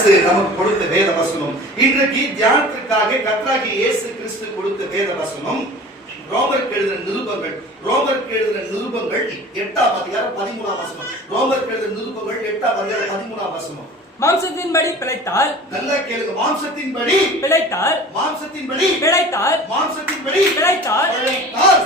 நமக்கு கொடுத்த வேத வசனம். இன்றைக்கு தியானத்திற்காக கர்த்தராகிய இயேசு கிறிஸ்து கொடுத்த வேத வசனம் ரோமருக்கு எழுதின நிருபங்கள். ரோமருக்கு எழுதின நிருபங்கள் 8ஆம் அதிகாரம் 13ஆம் வசனம். ரோமருக்கு எழுதின நிருபங்கள் 8ஆம் அதிகாரம் 13ஆம் வசனம். மாம்சத்தின்படி பிழைத்தால், நல்லா கேளுங்க, மாம்சத்தின்படி பிழைத்தால், மாம்சத்தின்படி பிழைத்தால், மாம்சத்தின்படி பிழைத்தால்,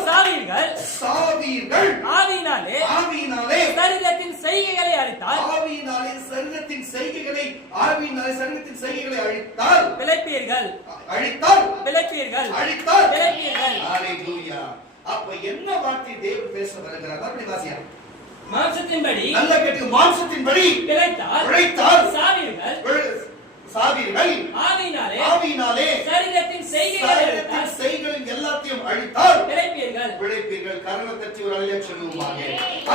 சாவீர்கள், சாவீர்கள். ஆவியினாலே, ஆவியினாலே சரீரத்தின் செய்கைகளை அழித்தால், ஆவியினாலே சரீரத்தின் செய்கைகளை, ஆவியினாலே சரீரத்தின் செய்கைகளை அழித்தால் பிழைப்பீர்கள், அழித்தால் பிழைப்பீர்கள், அழித்தால் பிழைப்பீர்கள். ஹalleluya. அப்ப என்ன வார்த்தை தேவன் பேச வருகிறார்? அப்படி வாசியா. மாம்சத்தின்படி, நல்ல கேட்டு, மாம்சத்தின்படி பிழைத்தால், பிழைத்தால், சாவீர்கள், சாவீர்கள். ஆவியினாலே, ஆவியினாலே சரீரத்தின் செய்கைகளை அழித்தால், செய்கைகளின் எல்லாத்தையும் அழித்தால் பிழைப்பீர்கள், பிழைப்பீர்கள். கரண தட்டி ஒரு அலையா சொல்லுவாங்க.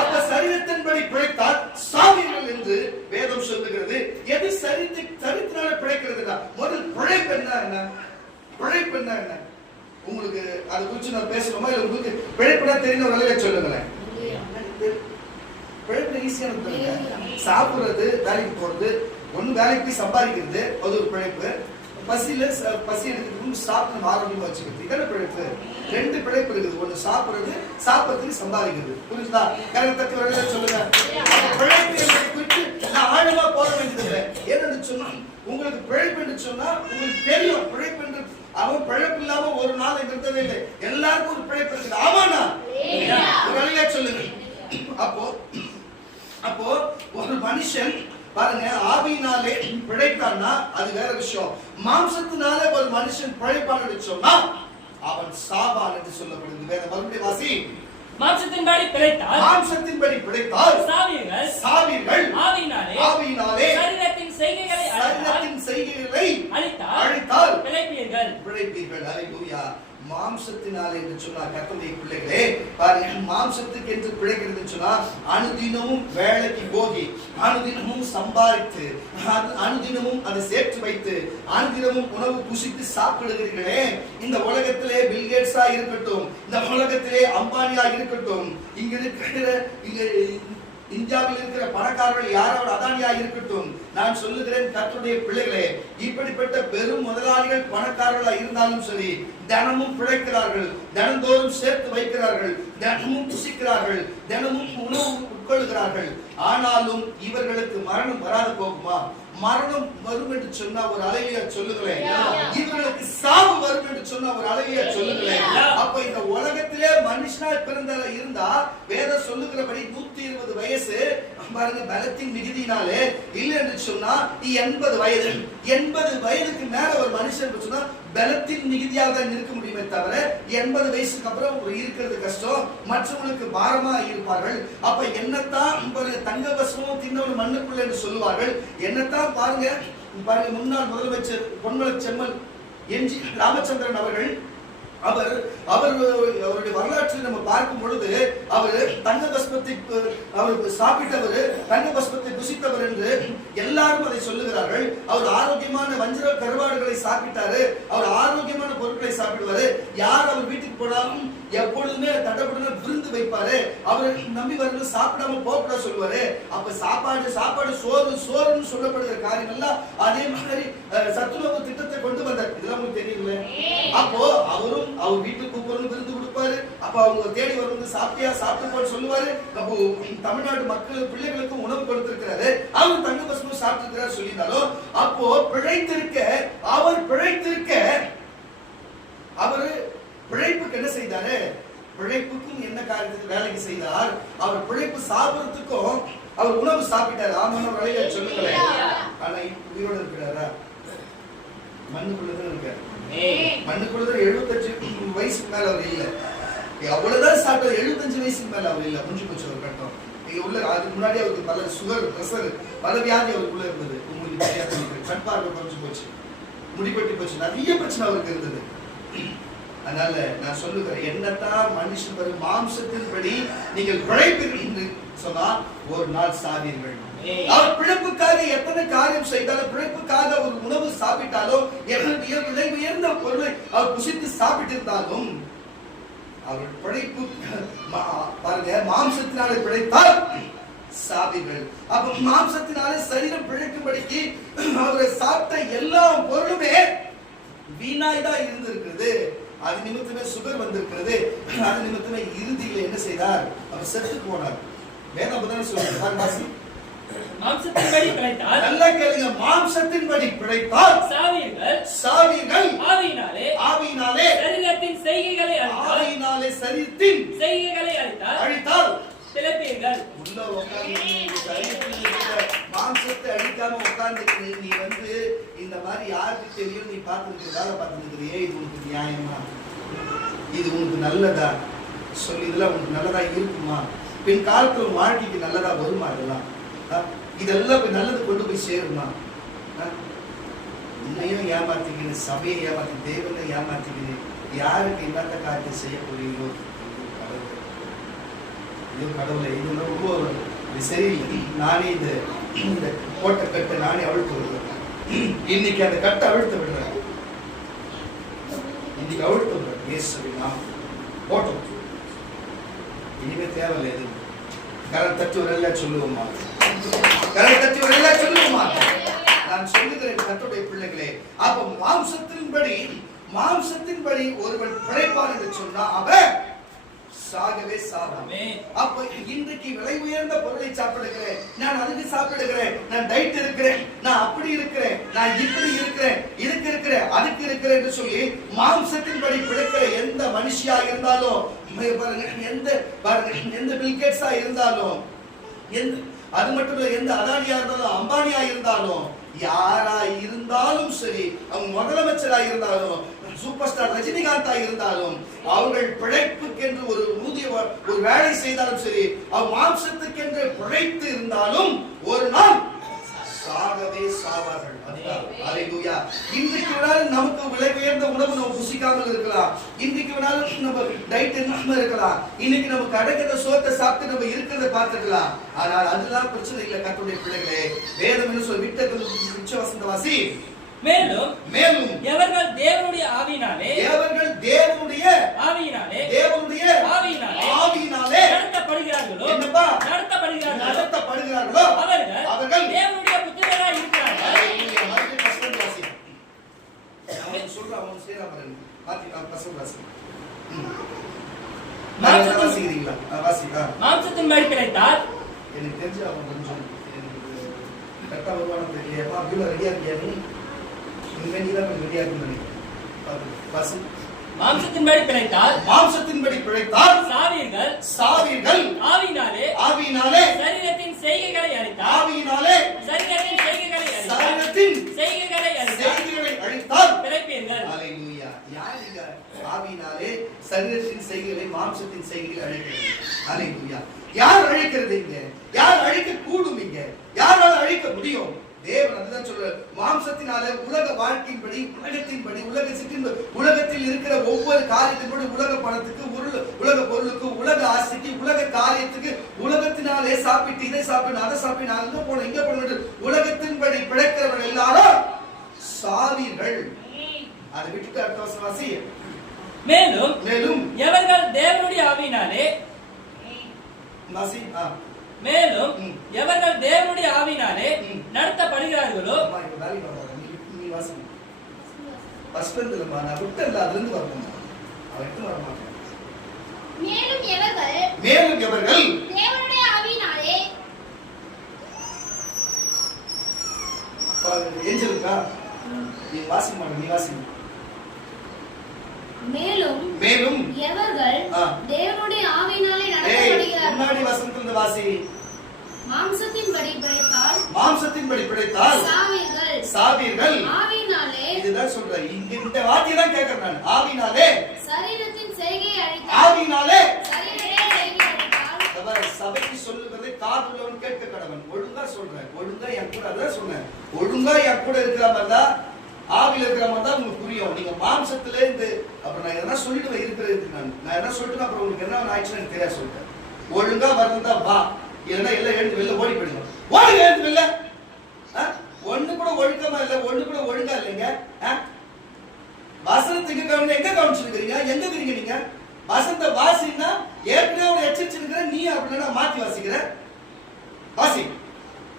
அப்ப சரீரத்தின்படி பிழைத்தால் சாவீர்கள் என்று வேதம் சொல்லுகிறது. எது சரீரத்தினால பிழைக்கிறதுனா முதல் பிழைப்பு என்ன? பிழைப்பு என்ன? உங்களுக்கு அது குறித்து நான் பேசணுமா இல்ல உங்களுக்கு பிழைப்புனா தெரிந்த ஒரு அலையா சொல்லுங்களேன். பிழைப்பு ஈஸியான சாப்பிடுறது, வேலைக்கு போறது, ஒண்ணு வேலைக்கு போய் சம்பாதிக்கிறது, அது ஒரு பிழைப்பு. பசி எடுத்துட்டு சாப்பிட்டு ஆரோக்கியமா வச்சுக்கிறது, இதெல்லாம் பிழைப்பு. ரெண்டு பிழைப்பு இருக்குது. ஒண்ணு சாப்பிடுறது, சாப்பிடறதுக்கு சம்பாதிக்கிறது. புரிஞ்சுதா? கரெக்ட் வரையில சொல்லுங்க. பிழைப்பு என்பதை குறித்து நான் ஆழமா போக வேண்டியதில்லை. ஏன்னு சொன்னா உங்களுக்கு பிழைப்பு என்று சொன்னா உங்களுக்கு தெரியும். பிழைப்பு என்று அவன் பிழைப்பு இல்லாம ஒரு நாள் இருந்ததே இல்லை. எல்லாருக்கும் ஒரு பிழைப்பு இருக்குது. ஆமாண்ணா வழியா சொல்லுங்க. அப்போ ஒரு மனுஷன் பாருங்க, ஆவியினாலே பிழைத்தான்னா அது வேற விஷயம். மாம்சத்தினால ஒரு மனுஷன் பிழைப்பான்னு சொன்னா அவன் சாவான் என்று சொல்லப்படுது. வேற மறுபடியும் வாசி. மாம்சத்தின்படி பிழைத்தால், மாம்சத்தின்படி பிழைத்தால் சாவீர்கள், சாவீர்கள். ஆவியினாலே, ஆவியினாலே சரீரத்தின் செய்கைகளை அழித்தால் பிழைப்பீர்கள், பிழைப்பீர்கள். ஹalleluya. மாம்சத்தினாலே என்று சொன்னா கர்த்தருடைய பிள்ளைகளே பாருங்க, மாம்சத்துக்கு என்று பிழைக்கிறது சொன்னா அனுதினமும் வேலைக்கு போகி, அனுதினமும் சம்பாதித்து, அனுதினமும் அதை சேர்த்து வைத்து, அனுதினமும் உணவு புசித்து சாப்பிடுகிறீர்களே. இந்த உலகத்திலே பில்கேட்ஸா இருக்கட்டும், இந்த உலகத்திலே அம்பானியா இருக்கட்டும், இங்க இருக்கிற இந்தியாவில் இருக்கிற பணக்காரர்கள் யாராவது அதானியா இருக்கட்டும், நான் சொல்லுகிறேன் கர்த்தருடைய பிள்ளைகளே, இப்படிப்பட்ட பெரும் முதலாளிகள் பணக்காரர்களா இருந்தாலும் சரி, தினமும் பிழைக்கிறார்கள், தினந்தோறும் சேர்த்து வைக்கிறார்கள், தினமும் புசிக்கிறார்கள், தினமும் உணவு உட்கொள்கிறார்கள். ஆனாலும் இவர்களுக்கு மரணம் வராது போகுமா? மரணம் வரும் என்று சொன்னா ஒரு அழகியா சொல்லுங்களேன். இவர்களுக்கு சாவு வரும் என்று சொன்னா ஒரு அழகியா சொல்லுங்களேன். அப்ப இந்த உலகத்திலே மனுஷனாய் பிறந்த இருந்தா வேதம் சொல்லுகிறபடி 120 வயசு பாருங்க, பலத்தின் மிகுதியினாலே இல்லை என்று சொன்னா 80 வயது. 80 வயதுக்கு மேல ஒரு மனுஷன் சொன்னா பலத்தின் மிகுதியாக தான் இருக்க முடியுமே தவிர 80 வயசுக்கு அப்புறம் இருக்கிறது கஷ்டம், மற்றவங்களுக்கு பாரமா இருப்பார்கள். அப்ப என்னத்தான் தங்க வசமும் தின்னவன் மண்ணுக்குள்ள என்று சொல்லுவார்கள். என்னத்தான் பாருங்க முன்னாள் முதலமைச்சர் பொன்மலை செம்மல் எம்ஜி ராமச்சந்திரன் அவர்கள், அவருடைய வரலாற்றை நம்ம பார்க்கும் பொழுது அவர் தங்க பஸ்மத்தை அவர் சாப்பிட்டவர், தங்க பஸ்மத்தை புசித்தவர் என்று எல்லாரும் அதை சொல்லுகிறார்கள். அவர் ஆரோக்கியமான வஞ்சர கருவாடுகளை சாப்பிட்டாரு, அவர் ஆரோக்கியமான பொருட்களை சாப்பிடுவாரு. யார் அவர் வீட்டுக்கு போனாலும் எப்பொழுதுமே தடபுடன விருந்து வைப்பாரு. அவர் நம்பி வரணும் சாப்பிடாம போகக்கூடாது சொல்லுவாரு. அப்ப சாப்பாடு சோறுன்னு சொல்லப்படுகிற காரியங்கள்லாம் அதே மாதிரி சத்துணவு திட்டத்தை கொண்டு வந்தார். இதெல்லாம் உங்களுக்கு தெரியுங்களே. அப்போ அவரும் அவர் வீட்டுக்கு கூப்பிட்டு விருந்து கொடுப்பாரு. அப்ப அவங்க தேடி வருவது சாப்பிட்டு போன்னு சொல்லுவாரு. அப்போ தமிழ்நாடு மக்கள் பிள்ளைகளுக்கும் உணவு கொடுத்திருக்கிறாரு, அவர் தங்க பசுமும் சாப்பிட்டிருக்கிறார் சொல்லியிருந்தாலும், அப்போ அவர் பிழைப்புக்கு என்ன செய்தாரு? பிழைப்புக்கும் என்ன காரியத்துக்கு வேலைக்கு செய்தார்? அவர் பிழைப்பு சாப்பிடுறதுக்கும் அவர் உணவு சாப்பிட்டாரு. ஆமான வேலையை சொல்லுங்களேன். ஆனா உயிரோடு இருக்கிறாரா? மண்ணுக்குள்ளதான் இருக்காரு. மண்ணுக்குள்ளதான் 75 வயசுக்கு மேல அவர் இல்ல. அவ்வளவுதான் சாப்பிட்டார். 75 வயசுக்கு மேல அவர் இல்ல. முடிஞ்சு போச்சு ஒரு கட்டம். உள்ள அதுக்கு முன்னாடி அவருக்கு பல சுகர், பிரஷர், பல வியாதி அவருக்குள்ள இருந்தது. உங்களுக்கு கண் பார்வை குறைஞ்சு போச்சு, முடிப்பட்டி போச்சு, நிறைய பிரச்சனை அவருக்கு இருந்தது. அதனால நான் சொல்லுகிறேன், என்னத்தான் மனுஷன் வரும் மாம்சத்தின்படி நீங்கள் பிழைப்பீர்கள் என்று சொன்னா ஒரு நாள் சாவீர்கள். அவர் பிழைப்புக்காக எத்தனை காரியம் செய்தாலும், பிழைப்புக்காக ஒரு உணவு சாப்பிட்டாலும், விலை உயர்ந்த பொருளை அவர் புசித்து சாப்பிட்டிருந்தாலும், அவர் பிழைப்பு பாருங்க, மாம்சத்தினாலே பிழைத்தால் சாவீர்கள். அப்ப மாம்சத்தினாலே சரீரம் பிழைக்கும்படிக்கு அவரை சாப்பிட்ட எல்லா பொருளுமே வீணாய் தான் இருந்திருக்கிறது. அது நிமித்தமே சுகர் வந்திருக்கிறது. அது நிமித்தமே இறுதியில் என்ன செய்தார்? அவர் செத்து போனார். வேதம் அப்பதான் சொல்லுங்க. மாம்சத்தின்படி பிழைத்தால், நல்லா கேளுங்க, மாம்சத்தின்படி பிழைத்தால் சாவீர்கள். ஆவியினாலே சரீரத்தின் செய்கைகளை சரீரத்தின் செய்கைகளை அழித்தால் பிழைப்பீர்கள். உள்ள மாம்சத்தை அழிக்காம உட்கார்ந்து நீ இந்த மாதிரி யாருக்கு தெரியும்? நீ பார்த்துருக்க வேலை பார்த்துருக்கிறியே, இது உனக்கு நியாயமா? இது உனக்கு நல்லதா? சொல்லி இதெல்லாம் உனக்கு நல்லதா இருக்குமா? பின் காலத்துல வாழ்க்கைக்கு நல்லதா வருமா? இதெல்லாம் நல்லது கொண்டு போய் சேருமா? உன்னையும் ஏமாத்திக்கின்னு, சபையை ஏமாத்தி, தேவனை ஏமாத்திக்கின்னு, யாருக்கு இல்லாத காரியத்தை செய்ய போறீங்களோ? கடவுளை இது ரொம்ப சரியில்லை. நானே இந்த கோட்டை கட்டை நானே அவிழ்த்து விடுறேன். இன்னைக்கு அந்த கட்டை அவிழ்த்து விடுறேன். இன்னைக்கு அவிழ்த்து விடுறேன். இயேசுவின் நாமம் போட்டோம். இனிமே தேவையில்லை. எது கரம் தட்டி ஒரு எல்லாம் சொல்லுவோமா? கரம் தட்டி ஒரு எல்லாம் சொல்லுவோமா? நான் சொல்லுகிறேன் கர்த்தருடைய பிள்ளைகளே, அப்ப மாம்சத்தின்படி ஒருவன் பிழைப்பான் என்று சொன்னா அவன் சாகவே சாவான். அப்ப இன்றைக்கு விலை உயர்ந்த பொருளை சாப்பிடுகிறேன், நான் அதுக்கு சாப்பிடுகிறேன், நான் டயட் இருக்கிறேன், நான் அப்படி இருக்கிறேன், நான் இப்படி இருக்கிறேன், இதுக்கு இருக்கிறேன், அதுக்கு இருக்கிறேன் என்று சொல்லி மாம்சத்தின்படி பிழைக்கிற எந்த மனுஷியா இருந்தாலும், எந்த பில்கேட்ஸா இருந்தாலும், அது மட்டும் இல்ல, எந்த அதானியா இருந்தாலும், அம்பானியா இருந்தாலும், யாரா இருந்தாலும் சரி, அவங்க முதலமைச்சரா இருந்தாலும், சூப்பர் ஸ்டார் ரஜினிகாந்தா இருந்தாலும், அவர்கள் பிழைப்புக்கென்று ஒரு வேலை செய்தாலும் சரி, அவர் மாம்சத்துக்கென்று பிழைத்து இருந்தாலும் ஒரு நாள் சாகவே சாவார்கள். அல்லேலூயா. இன்றைக்கு வேணாலும் நமக்கு விலை உயர்ந்த உணவு நம்ம புசிக்காமல் இருக்கலாம். இன்றைக்கு வேணாலும் நம்ம டயட் இல்லாம இருக்கலாம். இன்னைக்கு நம்ம கிடைக்கிற சோத்தை சாப்பிட்டு நம்ம இருக்கிறத பார்த்துக்கலாம். ஆனால் அதெல்லாம் பிரச்சனை இல்லை கர்த்தருடைய பிள்ளைகளே. வேதம் என்ன சொல்ல? விட்ட வசந்த வாசி. மேலும் எவர்கள் தேவனுடைய ஆவியினாலே நடத்தப்படுகிறார்களோ அவர்கள் தேவனுடைய புத்திரராய் இருக்கிறார்கள். மாம்சத்தின்படி பிழைத்தால், எனக்கு தெரிஞ்சு அவங்க கொஞ்சம் கரெக்டா வருவானு தெரியலையா? ரெடியா இருக்கியா? மாம்சத்தின்படி பிழைத்தால் சாவீர்கள். ஆவியினாலே சரீரத்தின் செய்கைகளை அழித்தால் பிழைப்பீர்கள். அல்லேலூயா. யார் இங்க ஆவியினாலே சரீரத்தின் செய்கைகளை, மாம்சத்தின் செய்கைகளை அழிக்கிறது? அல்லேலூயா. யார் அழிக்கிறது? இங்க யார் அழிக்க கூடும்? இங்க யாரால அழிக்க முடியும்? தேவன் அதுதான் சொல்ற. மாம்சத்தினால உலக வாழ்க்கையின்படி, உலகத்தின்படி, உலகத்தில் இருக்கிற ஒவ்வொரு காரியத்தின்படி, உலக பணத்துக்கு, உலக பொருளுக்கு, உலக ஆசைக்கு, உலக காரியத்துக்கு, உலகத்தினாலே சாப்பிட்டு இதை சாப்பிட்டு அதை சாப்பிட்டு நான் அங்க போன இங்க போன உலகத்தின்படி பிழைக்கிறவர்கள் எல்லாரும் சாவீர்கள். அதை விட்டுட்டு அடுத்த வசனம் வாசி. மேலும் எவர்கள் தேவனுடைய ஆவியினாலே வாசி. மேலும் எவர்கள் தேவனுடைய ஆவியினாலே நடத்தப்படுகிறார்களோ, நீ வாசி. பஸ்பந்தலமா நான் விட்டல அதிலிருந்து வரணும். அவர்ட்ட வர மாட்டேன். மேலும் எவர்கள் தேவனுடைய ஆவியினாலே ஏஞ்சலுக்கா நீ வாசி மாட்டே. நீ வாசி. மேலும் எவர்கள் தேவனுடைய ஆவியினாலே நடத்தப்படுகிறார்கள். முன்னாடி வசனத்திலிருந்து வாசி. மாம்சத்தின்படி பிழைத்தால் சாவீர்கள். ஆவியினாலே, இதுதான் சொல்றேன். இந்த வார்த்தையை தான் கேட்கிறேன் நான். ஆவியினாலே சரீரத்தின் செய்கையை அழித்தால். ஆவியினாலே சரீரத்தின் செய்கையை அழித்தால். சபைக்கு சொல்லுவதை காதுள்ளவன் கேட்க கடவன். ஒழுங்கா சொல்றேன். ஒழுங்கா என் கூட அதான் சொன்னேன். ஒழுங்கா என் கூட இருக்கிற மாதிரி தான், ஆவில இருக்கிற மாதிரி தான் உங்களுக்கு புரியும். நீங்க மாம்சத்துல இருந்து அப்புறம் நான் எதனா சொல்லிட்டு இருக்கிறது நான் என்ன சொல்லிட்டு அப்புறம் உங்களுக்கு என்ன ஆயிடுச்சுன்னு எனக்கு தெரியாது சொல்லிட்டேன். ஒழுங்கா வரதா வா, இல்லைன்னா எல்லாம் எழுந்து வெளில ஓடி போயிடுங்க. ஓடுங்க, எழுந்து வெளில. ஒண்ணு கூட ஒழுக்கமா இல்லை, ஒண்ணு கூட ஒழுங்கா இல்லைங்க. வசனத்துக்கு எங்க கவனிச்சிருக்கிறீங்க? எங்க இருக்கிறீங்க நீங்க? வசனத்தை வாசினா ஏற்கனவே எச்சரிச்சிருக்கிற நீ அப்படின்னா மாத்தி வாசிக்கிற. வாசி.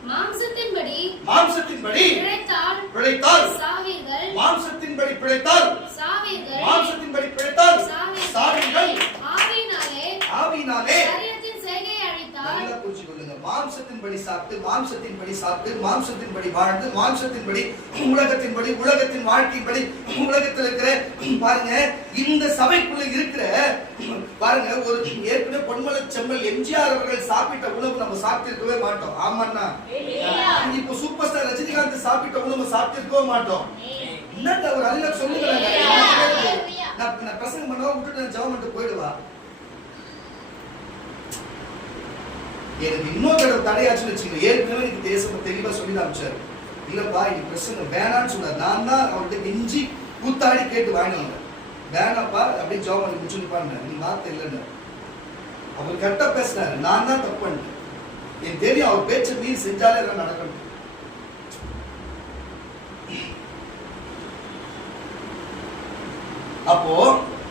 மாம்சத்தின்படி மாம்சத்தின்படி பிழைத்தால் சாவீர்கள். மாம்சத்தின்படி பிழைத்தால் சாவீர்கள். மாம்சத்தின்படி பிழைத்தால் சாவீர்கள். ஆவியினாலே சரீரத்தின் செய்கையை அழித்தால். நல்லா புரிஞ்சுக்கொள்ளுங்க. மாம்சத்தின்படி சாப்பிட்டு மாம்சத்தின்படி வாழ்ந்து மாம்சத்தின்படி உலகத்தின் வாழ்க்கையின்படி உலகத்தில் இருக்கிற பாருங்க இந்த சபைக்குள்ள இருக்கிற பாருங்க ஒரு ஏற்கனவே பொன்மலை செம்மல் எம்ஜிஆர் அவர்கள் சாப்பிட்ட உணவு நம்ம சாப்பிட்டு இருக்கவே மாட்டோம். ஆமாண்ணா. இப்போ சூப்பர் ஸ்டார் ரஜினிகாந்த் சாப்பிட்ட உணவு சாப்பிட்டு இருக்கவே மாட்டோம். என்னத்த ஒரு அறில சொல்லுங்க. நான் பிரசங்கம் பண்ணவா விட்டுட்டு ஜெபம் பண்ணிட்டு போயிடுவா. எனக்கு இன்னொரு தடவை தடையாச்சுன்னு வச்சுக்கோங்க. ஏற்கனவே எனக்கு தேசம் தெளிவா சொல்லி அமைச்சாரு. இல்லப்பா இன்னைக்கு பிரச்சனை வேணான்னு சொன்னார். நான் தான் அவர்கிட்ட கெஞ்சி கூத்தாடி கேட்டு வாங்கினாங்க. வேணாப்பா அப்படின்னு ஜாப் பண்ணி முடிச்சுப்பாங்க. நீ வார்த்தை இல்லைன்னு அவர் கரெக்டா பேசினாரு. நான் தான் தப்பு பண்ணிட்டேன். என் தெரியும் அவர் பேச்சை மீறி செஞ்சாலே எல்லாம் நடக்கணும். அப்போ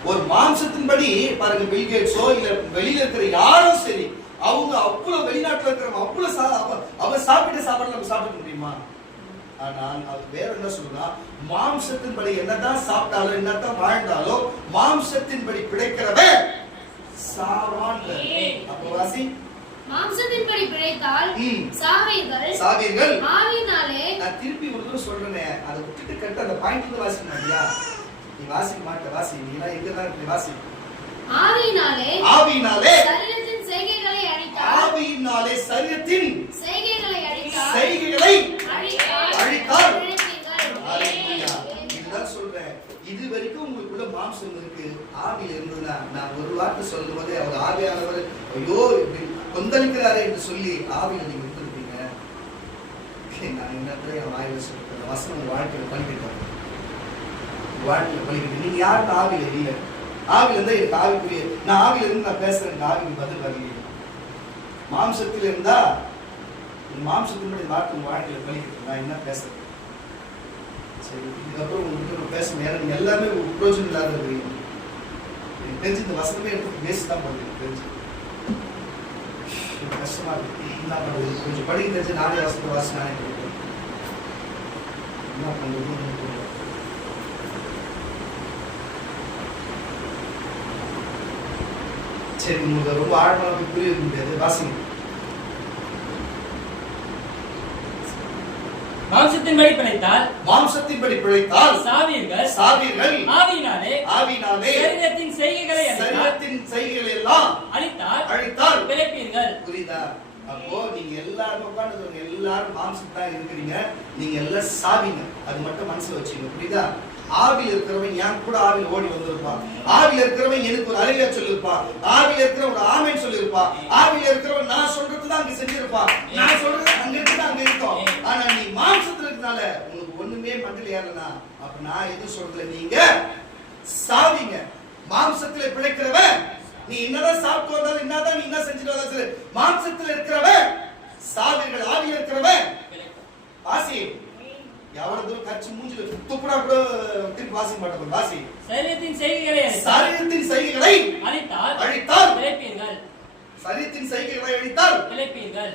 ஒரு மாம்சத்தின்படி பாருங்க பில் கேட்ஸோ இல்ல வெளியில இருக்கிற யாரும் சரி அவங்க அவ்வளவு வெளிநாட்டுல இருக்கிறவங்க அவ்வளவு அவ சாப்பிட்ட சாப்பாடு நம்ம சாப்பிட முடியுமா? ஆனால் அது வேற என்ன சொல்றா, மாம்சத்தின்படி என்னதான் சாப்பிட்டாலும் என்னதான் வாழ்ந்தாலும் மாம்சத்தின்படி பிழைக்கிறவன் சாவான். அப்ப வாசி. மாம்சத்தின்படி பிழைத்தால் சாவீர்கள். ஆவியினாலே. நான் திருப்பி ஒரு தடவை சொல்றேனே, அதை விட்டுட்டு கட்ட அந்த பாயிண்ட் வந்து வாசிக்க மாட்டியா? நீ வாசிக்க மாட்ட. வாசி. நீ எங்கதான் இருக்க? வாசி. ஆவியினாலே சரீரத்தின் செய்கைகளை அழித்தால். ஆவியினாலே சரீரத்தின் செய்கைகளை அழித்தால். ஹalleluya. இதுதான் சொல்றேன். இது வரைக்கும் உங்களுக்குள்ள மாம்சம் இருக்கு, ஆவியில இருந்ததுன்னா நான் ஒரு வார்த்தை சொல்லும் போதே அவர் ஆவியானவர் ஐயோ கொந்தளிக்கிறாரே என்று சொல்லி ஆவியில நீங்க விட்டுருப்பீங்க. நான் என்னத்துல என் வாயில சொல்றேன் வசனம் வாழ்க்கையில பண்ணிக்கிட்டேன். வாழ்க்கையில பண்ணிக்கிட்டு நீங்க யாருக்கு ஆவியில இல்லை. ஆவில இருந்தா எனக்கு ஆவிக்குரிய நான் ஆவில இருந்து நான் பேசுறேன். ஆவிக்கு பதில் வரலையே. மாம்சத்தில் இருந்தா மாம்சத்தினுடைய வார்த்தை வாழ்க்கையில பண்ணிக்கிட்டு நான் என்ன பேசுறேன். சரி, இதுக்கப்புறம் உங்களுக்கு பேச நேரம் எல்லாமே பிரயோஜனம் இல்லாத இருக்கிறீங்க. எனக்கு தெரிஞ்சு இந்த வசனமே எடுத்து வேஸ்ட் தான் பண்ணுறேன். தெரிஞ்சு கஷ்டமா இருக்கு. என்ன பண்றது? கொஞ்சம் படிக்க தெரிஞ்சு நானே வசனத்தை வாசி நானே கொடுப்பேன். என்ன பண்றது? சரி, உங்களுக்கு ரொம்ப ஆழமாக புரிய முடியாது. வாசிங்க. மாம்சத்தின்படி பிழைத்தால் சாவீர்கள். ஆவியினாலே சரீரத்தின் செய்கைகளை எல்லாம் அழித்தால் பிழைப்பீர்கள். புரியுதா? அப்போ நீங்க எல்லாரும் உட்கார்ந்து எல்லாரும் மாம்சத்தா இருக்கிறீங்க. நீங்க எல்லாம் சாவீங்க. அது மட்டும் மனசுல வச்சுங்க. புரியுதா? ஆவியில் இருக்கிறவன் என் கூட ஆவியில் ஓடி வந்திருப்பான். ஆவியில் இருக்கிறவன் எனக்கு ஒரு அலையில சொல்லிருப்பான். ஆவியில் இருக்கிறவன் ஒரு ஆமைன்னு சொல்லிருப்பான். ஆவியில் இருக்கிறவன் நான் சொல்றதுதான் அங்க செஞ்சிருப்பான். நான் சொல்றது அங்க இருக்கு அங்க இருக்கும். ஆனா நீ மாம்சத்துல இருக்கனால உங்களுக்கு ஒண்ணுமே மண்டல ஏறலனா அப்ப நான் எது சொல்றதுல நீங்க சாவீங்க. மாம்சத்துல பிழைக்கிறவன் நீ என்னதான் சாப்பிட்டு வந்தாலும் என்னதான் நீ என்ன செஞ்சுட்டு வந்தாலும் சரி மாம்சத்துல இருக்கிறவன் சாவீர்கள். ஆவியில் இருக்கிறவன் வாசி. எவ்வளவு தூரம் கட்சி மூஞ்சில துப்புடா கூட திருப்பி வாசிக்க மாட்டோம். வாசி. சரீரத்தின் செய்கைகளை அழித்தால் பிழைப்பீர்கள். சரீரத்தின் செய்கைகளை அழித்தால் பிழைப்பீர்கள்.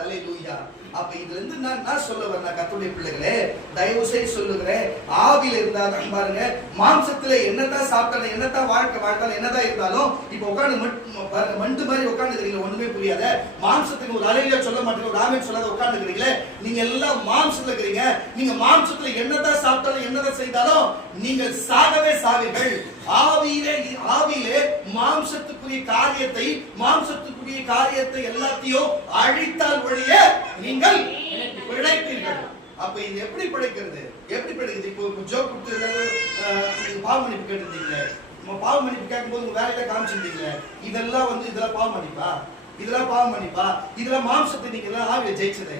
ஹalleluya. அப்ப இதுல இருந்து நான் சொல்ல வரேன் கர்த்தருடைய பிள்ளைகளே, தயவு செய்து சொல்லுகிறேன். ஆவியில இருந்தா பாருங்க, மாம்சத்துல என்னதான் சாப்பிட்டாலும் என்னதான் வாழ்க்கை வாழ்ந்தாலும் என்னதான் இருந்தாலும் இப்ப உட்கார்ந்து மண்டு மாதிரி உட்கார்ந்துக்கிறீங்க. ஒண்ணுமே புரியாத மாம்சத்துக்கு ஒரு அலையில சொல்ல மாட்டீங்க, ஒரு ஆமே சொல்லாத உட்கார்ந்துக்கிறீங்களே. நீங்க எல்லாம் மாம்சத்துல இருக்கிறீங்க. நீங்க மாம்சத்துல என்னதான் சாப்பிட்டாலும் என்னதான் செய்தாலும் நீங்கள் சாகவே சாவீர்கள். ஆவியிலே மாம்சத்துக்குரிய காரியத்தை எல்லாத்தையும் அழித்தால் ஒழிய நீங்கள் பிழைப்பீர்கள். அப்ப இது எப்படி பிழைக்கிறது? இப்போ ஜோக் கொடுத்து பாவ மன்னிப்பு கேட்டிருந்தீங்களே, பாவ மன்னிப்பு கேட்கும்போது உங்க வேலையில காமிச்சிருந்தீங்களே, இதெல்லாம் பாவ மன்னிப்பா? இதெல்லாம் பாவ மன்னிப்பா? இதெல்லாம் மாம்சத்தை நீங்க எல்லாம் ஆவியில ஜெயிச்சதா?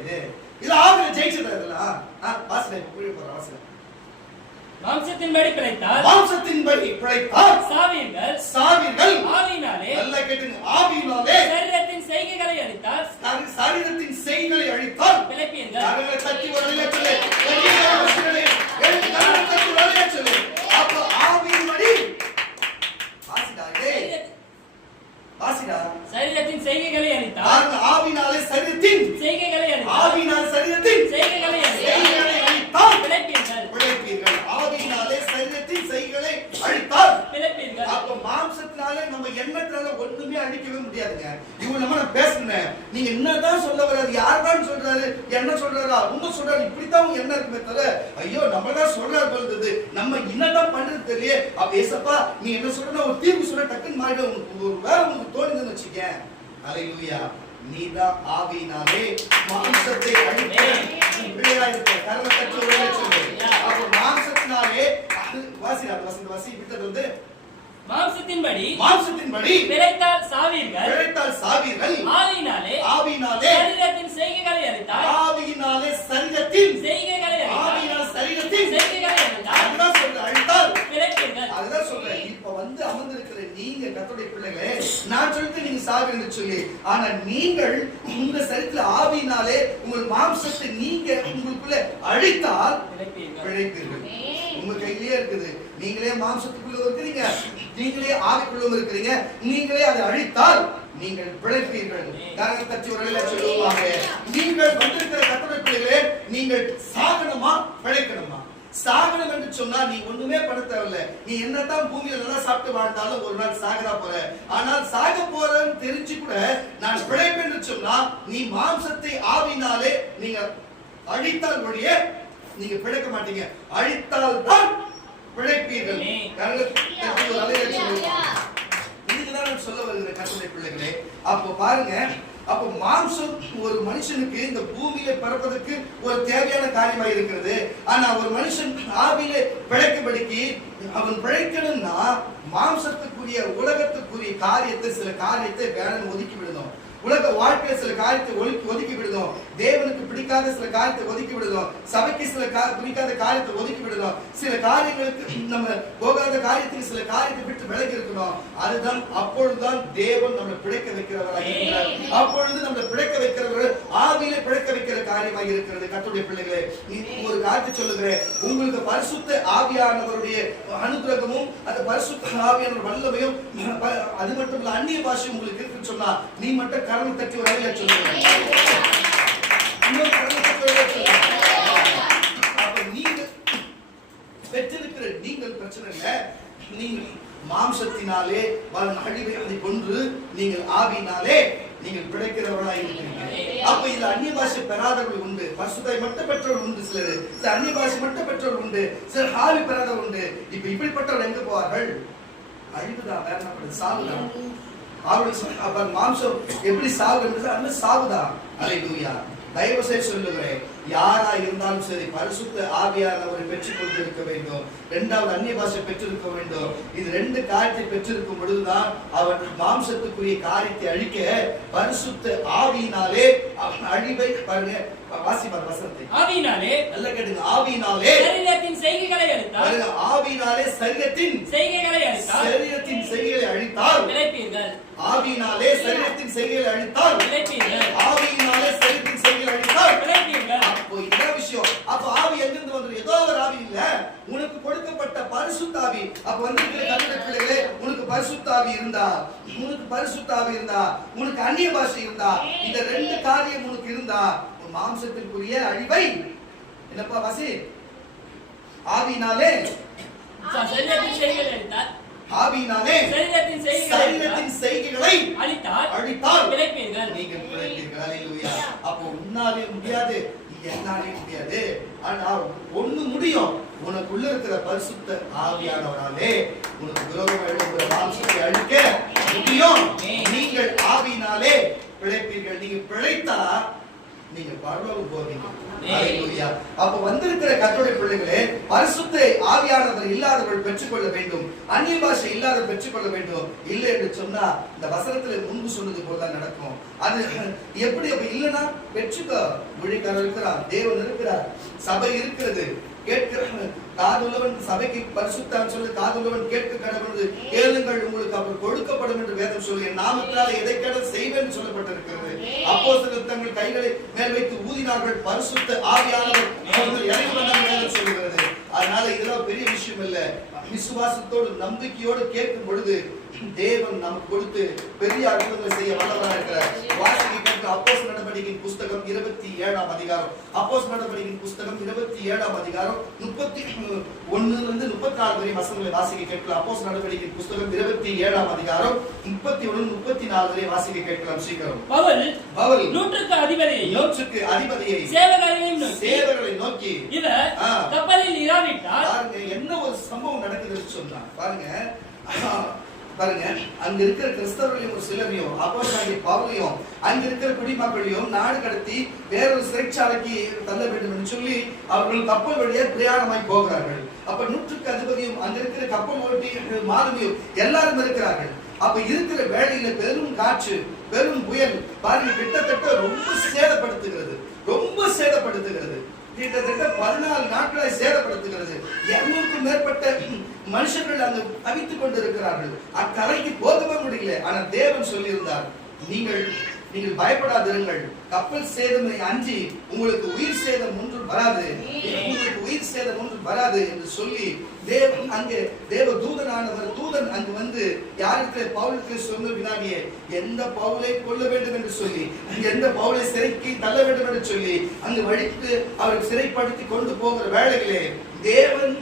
இதெல்லாம் ஆவியில ஜெயிச்சதா? இதெல்லாம் வாசனை புரிய போற வாசனை. மாம்சத்தின்படி பிழைத்தால் சாவீர்கள். ஆவியினாலே நல்லா கேட்டுங்க. ஆவியினாலே சரீரத்தின் செய்கைகளை அழித்தால் பிழைப்பீர்கள். கரங்களை தட்டி வரலையா சொல்லு. அப்ப ஆவியின்படி வாசிடா. சரீரத்தின் செய்கைகளை அழித்தால் ஆவியினாலே சரீரத்தின் முடியாதுங்க. இவங்க நம்ம பேசுனேன், நீங்க என்னதான் சொல்ல வர்றாரு, யார்தான் சொல்றாரு, என்ன சொல்றாரா, இன்னும் சொல்றாரு, இப்படித்தான் என்ன இருக்குமே தவிர ஐயோ நம்ம தான் சொல்றாரு போல்றது, நம்ம என்னதான் பண்றது தெரியல. அப்ப ஏசப்பா நீ என்ன சொல்றா ஒரு தீர்வு சொல்ல டக்குன்னு மாறிட ஒரு வேலை உங்களுக்கு தோணுதுன்னு வச்சுக்க. அல்லேலூயா. நீதான் ஆவியினாலே மாம்சத்தை அழிக்க பிள்ளையாயிருக்க கரங்களை தட்டி ஒரே சொல்லு. அப்ப மாம்சத்தினாலே வாசிராத வசந்த வாசி விட்டது வந்து மாம்சத்தின்படி பிழைத்தால் சாவீர்கள், ஆவியினாலே சரீரத்தின் செய்கைகளை அழித்தால், அதுதான் சொல்ற அழித்தால் பிழைப்பீர்கள். அதுதான் சொல்றேன். இப்ப வந்து அமர்ந்திருக்கிற நீங்க கர்த்தருடைய பிள்ளைகளே, நான் சொல்லிட்டு நீங்க சாவீங்கன்னு சொல்லி, ஆனா நீங்கள் உங்க சரீரத்துல ஆவியினாலே உங்கள் மாம்சத்தை நீங்க உங்களுக்குள்ள அழித்தால் பிழைப்பீர்கள். உங்க கையிலேயே இருக்குது. நீங்களே மாம்சத்துக்குள்ள இருக்கிறீங்க, நீங்களே ஆவிக்குள்ள இருக்கிறீங்க. நீங்களே அதை அழித்தால் நீங்கள் பிழைப்பீர்கள். கரங்களை தட்டி ஒரு வேளை சொல்லுவாங்க, நீங்கள் வந்திருக்கிற கர்த்தருடைய பிள்ளைகளே, நீங்கள் சாகணுமா பிழைக்கணுமா? சாகணும் என்று சொன்னா நீ ஒண்ணுமே பண்ண தேவையில்ல. நீ என்னதான் பூமியில நல்லா சாப்பிட்டு வாழ்ந்தாலும் ஒரு நாள் சாகரா போற. ஆனால் சாக போறன்னு தெரிஞ்சு கூட நான் பிழைப்பேன் என்று சொன்னா நீ மாம்சத்தை ஆவினாலே நீங்க அழித்தால் ஒழிய நீங்க பிழைக்க மாட்டீங்க. அழித்தால் தான் பிழைப்பீர்கள். இதுக்குதான் நான் சொல்ல வருகிற கர்த்தருடைய பிள்ளைகளே. அப்போ பாருங்க, அப்போ மாம்சம் ஒரு மனுஷனுக்கு இந்த பூமியில பிறப்பதற்கு ஒரு தேவையான காரியமா இருக்கிறது. ஆனா ஒரு மனுஷன் ஆவியில பிழைக்கபடிக்கு அவன் பிழைக்கணும்னா மாம்சத்துக்குரிய உலகத்துக்குரிய காரியத்தை சில காரியத்தை வேணும் ஒதுக்கி விடணும். உலக வாழ்க்கையில சில காரியத்தை ஒதுக்கி விடுதோம். தேவனுக்கு பிடிக்காத சில காரியத்தை ஒதுக்கி விடுதோம். சபைக்கு சில பிடிக்காத காரியத்தை ஒதுக்கி விடுதோம். சில காரியங்களுக்கு நம்ம போகாத காரியத்துக்கு சில காரியத்தை விட்டு விலகி இருக்கணும். அதுதான் அப்பொழுதுதான் தேவன் நம்மளை பிழைக்க வைக்கிறவராக இருக்கிறார். அப்பொழுது நம்மளை பிழைக்க வைக்கிறவர் ஆவியில பிழைக்க வைக்கிற காரியமாக இருக்கிறது. கர்த்தருடைய பிள்ளைகளே, ஒரு காரியத்தை சொல்லுகிறேன், உங்களுக்கு பரிசுத்த ஆவியானவருடைய அனுகிரகமும் அந்த பரிசுத்த ஆவியானவர் வல்லமையும் அது மட்டும் இல்ல அந்நிய பாஷை உங்களுக்கு இருக்குன்னு சொன்னா நீ மட்டும் கரங்களை தட்டி ஒரு வேளை சொல்லுங்க. அப்ப நீங்க பெற்றிருக்கிற நீங்கள் பிரச்சனை இல்ல. நீங்கள் மாம்சத்தினாலே அழிவை அதை கொன்று நீங்கள் ஆவியினாலே நீங்கள் பிழைக்கிறவர்களாக இருக்கிறீங்க. அப்ப இதுல அந்நிய பாஷை பெறாதவர்கள் உண்டு, பரிசுத்தாய் மட்டும் பெற்றவர்கள் உண்டு, சிலர் அந்நிய பாஷை மட்டும் பெற்றவர்கள் உண்டு, சிலர் ஆவி பெறாதவர்கள் உண்டு. இப்ப இப்படிப்பட்டவர்கள் எங்க போவார்கள்? அழிவுதான், வேற என்ன, சாவுதான். அப்ப மாம்சம் எப்படி சாவு சாவுதான். அல்லேலூயா. தயவு செய்து சொல்லுகிறேன், யாரா இருந்தாலும் சரி பரிசுத்த ஆவியானவரை பெற்றுக் கொண்டிருக்க வேண்டும். இரண்டாவது அந்நிய பாஷை பெற்றிருக்க வேண்டும். இது ரெண்டு காரியத்தை பெற்றிருக்கும் பொழுதுதான் அவன் மாம்சத்துக்குரிய காரியத்தை அழிக்க பரிசுத்த ஆவியினாலே அவன் அழிவை பாருங்க. வாசிப்பார் வசனத்தை. ஆவியினாலே நல்ல கேட்டுங்க. ஆவியினாலே சரீரத்தின் செய்கைகளை அழித்தால், ஆவியினாலே சரீரத்தின் செய்கைகளை அழித்தால் பிழைப்பீர்கள். ஆவியினாலே சரீரத்தின் செய்கைகளை அழித்தால் பிழைப்பீர்கள். ஆவியினாலே சரீரத்தின் செய்கைகளை அழித்தால் பிழைப்பீர்கள். அப்போ இந்த விஷயம், அப்ப ஆவி எங்கிருந்து வந்து? ஏதோ ஒரு ஆவி இல்ல, உனக்கு கொடுக்கப்பட்ட பரிசுத்த ஆவி. அப்ப வந்திருக்கிற கர்த்தருடைய பிள்ளைகளே, உனக்கு பரிசுத்த ஆவி இருந்தா, உனக்கு அந்நிய பாஷை இருந்தா, இந்த ரெண்டு காரியம் உனக்கு இருந்தா மாம்சத்திற்குரிய அழிவை என்னப்பா வாசி? ஆவியினாலே சரீரத்தின் செய்கைகளை அழித்தால், ஆவியினாலே சரீரத்தின் செய்கைகளை அழித்தால் பிழைப்பீர்கள். நீங்கள் பிழைப்பீர்கள். அல்லேலூயா. அப்போ உன்னாலே முடியாது, என்னாலே முடியாது. ஆனா ஒண்ணு முடியும், உனக்குள்ள இருக்கிற பரிசுத்த ஆவியானவராலே உனக்கு விரோதமாக எழும்புகிற மாம்சத்தை அழிக்க முடியும். நீங்கள் ஆவியினாலே பிழைப்பீர்கள். நீங்க பிழைத்தா நீங்க பரலோகம் போவீங்க. அல்லேலூயா. அப்ப வந்திருக்கிற கர்த்தருடைய பிள்ளைகளே, பரிசுத்த ஆவியானவர் இல்லாதவர்கள் பெற்றுக்கொள்ள வேண்டும், அந்நிய பாஷை இல்லாதவர்கள் பெற்றுக்கொள்ள வேண்டும். இல்லை என்று சொன்னா இந்த வசனத்துல முன்பு சொன்னது போல நடக்கும். அது எப்படி? அப்ப இல்லைன்னா பெற்றுக்க. மொழிக்காரர் இருக்கிறார், தேவன் இருக்கிறார், சபை இருக்கிறது, கேட்கிற காதுள்ளவன் சபைக்கு பரிசுத்தான் சொல்லி காதுள்ளவன் கேட்க கடவுள் கேளுங்கள் உங்களுக்கு அவர் கொடுக்கப்படும் என்று வேதம் சொல்லி நாமத்தால் எதை கேட செய்வேன் சொல்லப்பட்டிருக்கிறது. அப்போஸ்தலர் தங்கள் கைகளை மேல் வைத்து ஊதினார்கள், பரிசுத்த ஆவியானவர் அவர்கள் இறங்கி வந்தார் வேதம் சொல்கிறது. அதனால இதெல்லாம் பெரிய விஷயம் இல்ல. விசுவாசத்தோடு நம்பிக்கையோடு கேட்கும் பொழுது தேவன் நமக்கு கொடுத்து பெரிய அற்புதங்களை செய்ய வல்லவராக இருக்கிறார். வாசிக்க கேட்க அப்போஸ்தலர் நடவடிக்கையின் புஸ்தகம் 27ஆம் அதிகாரம், அப்போஸ்தலர் நடவடிக்கையின் புஸ்தகம் 27ஆம் அதிகாரம் 31 இருந்து 34 வரை வசனங்களை வாசிக்க கேட்கலாம். அப்போஸ்தலர் நடவடிக்கையின் புஸ்தகம் 27ஆம் அதிகாரம் 31 34 வரை வாசிக்க கேட்கலாம். சீக்கிரம். பவுல் நூற்றுக்கு அதிபதியை சேவகர்களை நோக்கி இவர் கப்பலில் இராவிட்டால் பாருங்க என்ன ஒரு சம்பவம் நடக்குதுன்னு சொன்னா பாருங்க அங்க இருக்கிற கிறிஸ்தவர்களையும் ஒரு சிலரையும் அப்போஸ்தலனாகிய பவுலையும் அங்க இருக்கிற குடிமக்களையும் நாடு கடத்தி வேறொரு சிறைச்சாலைக்கு தள்ள வேண்டும் என்று சொல்லி அவர்கள் கப்பல் வழியே பிரயாணமாய் போகிறார்கள். அப்ப நூற்றுக்கு அதிபதியும் அங்க இருக்கிற கப்பல் ஓட்டி மாலுமியும் எல்லாரும் இருக்கிறார்கள். அப்ப இருக்கிற வேளையில பெரும் காற்று பெரும் புயல் பாருங்க கிட்டத்தட்ட ரொம்ப சேதப்படுத்துகிறது கிட்டத்தட்ட 14 நாட்களை சேதப்படுத்துகிறது. 200க்கும் மேற்பட்ட மனுஷர்கள் அங்கு தவித்துக் கொண்டிருக்கிறார்கள். அக்கரைக்கு போகவே முடியல. ஆனா தேவன் சொல்லியிருந்தார், நீங்கள் பயப்படாதிருங்கள், கப்பல் சேதமை அஞ்சி உங்களுக்கு உயிர் சேதம் ஒன்று வராது என்று சொல்லி தேவன் அங்கே தேவ தூதன் அங்கு வந்து யாருக்கு பவுலுக்கு சொன்ன வினாடியே எந்த பவுலை கொல்ல வேண்டும் என்று சொல்லி எந்த பவுலை சிறைக்கு தள்ள வேண்டும் என்று சொல்லி அங்கு வழித்து அவருக்கு சிறைப்படுத்தி கொண்டு போகிற வேளையிலே தேவன்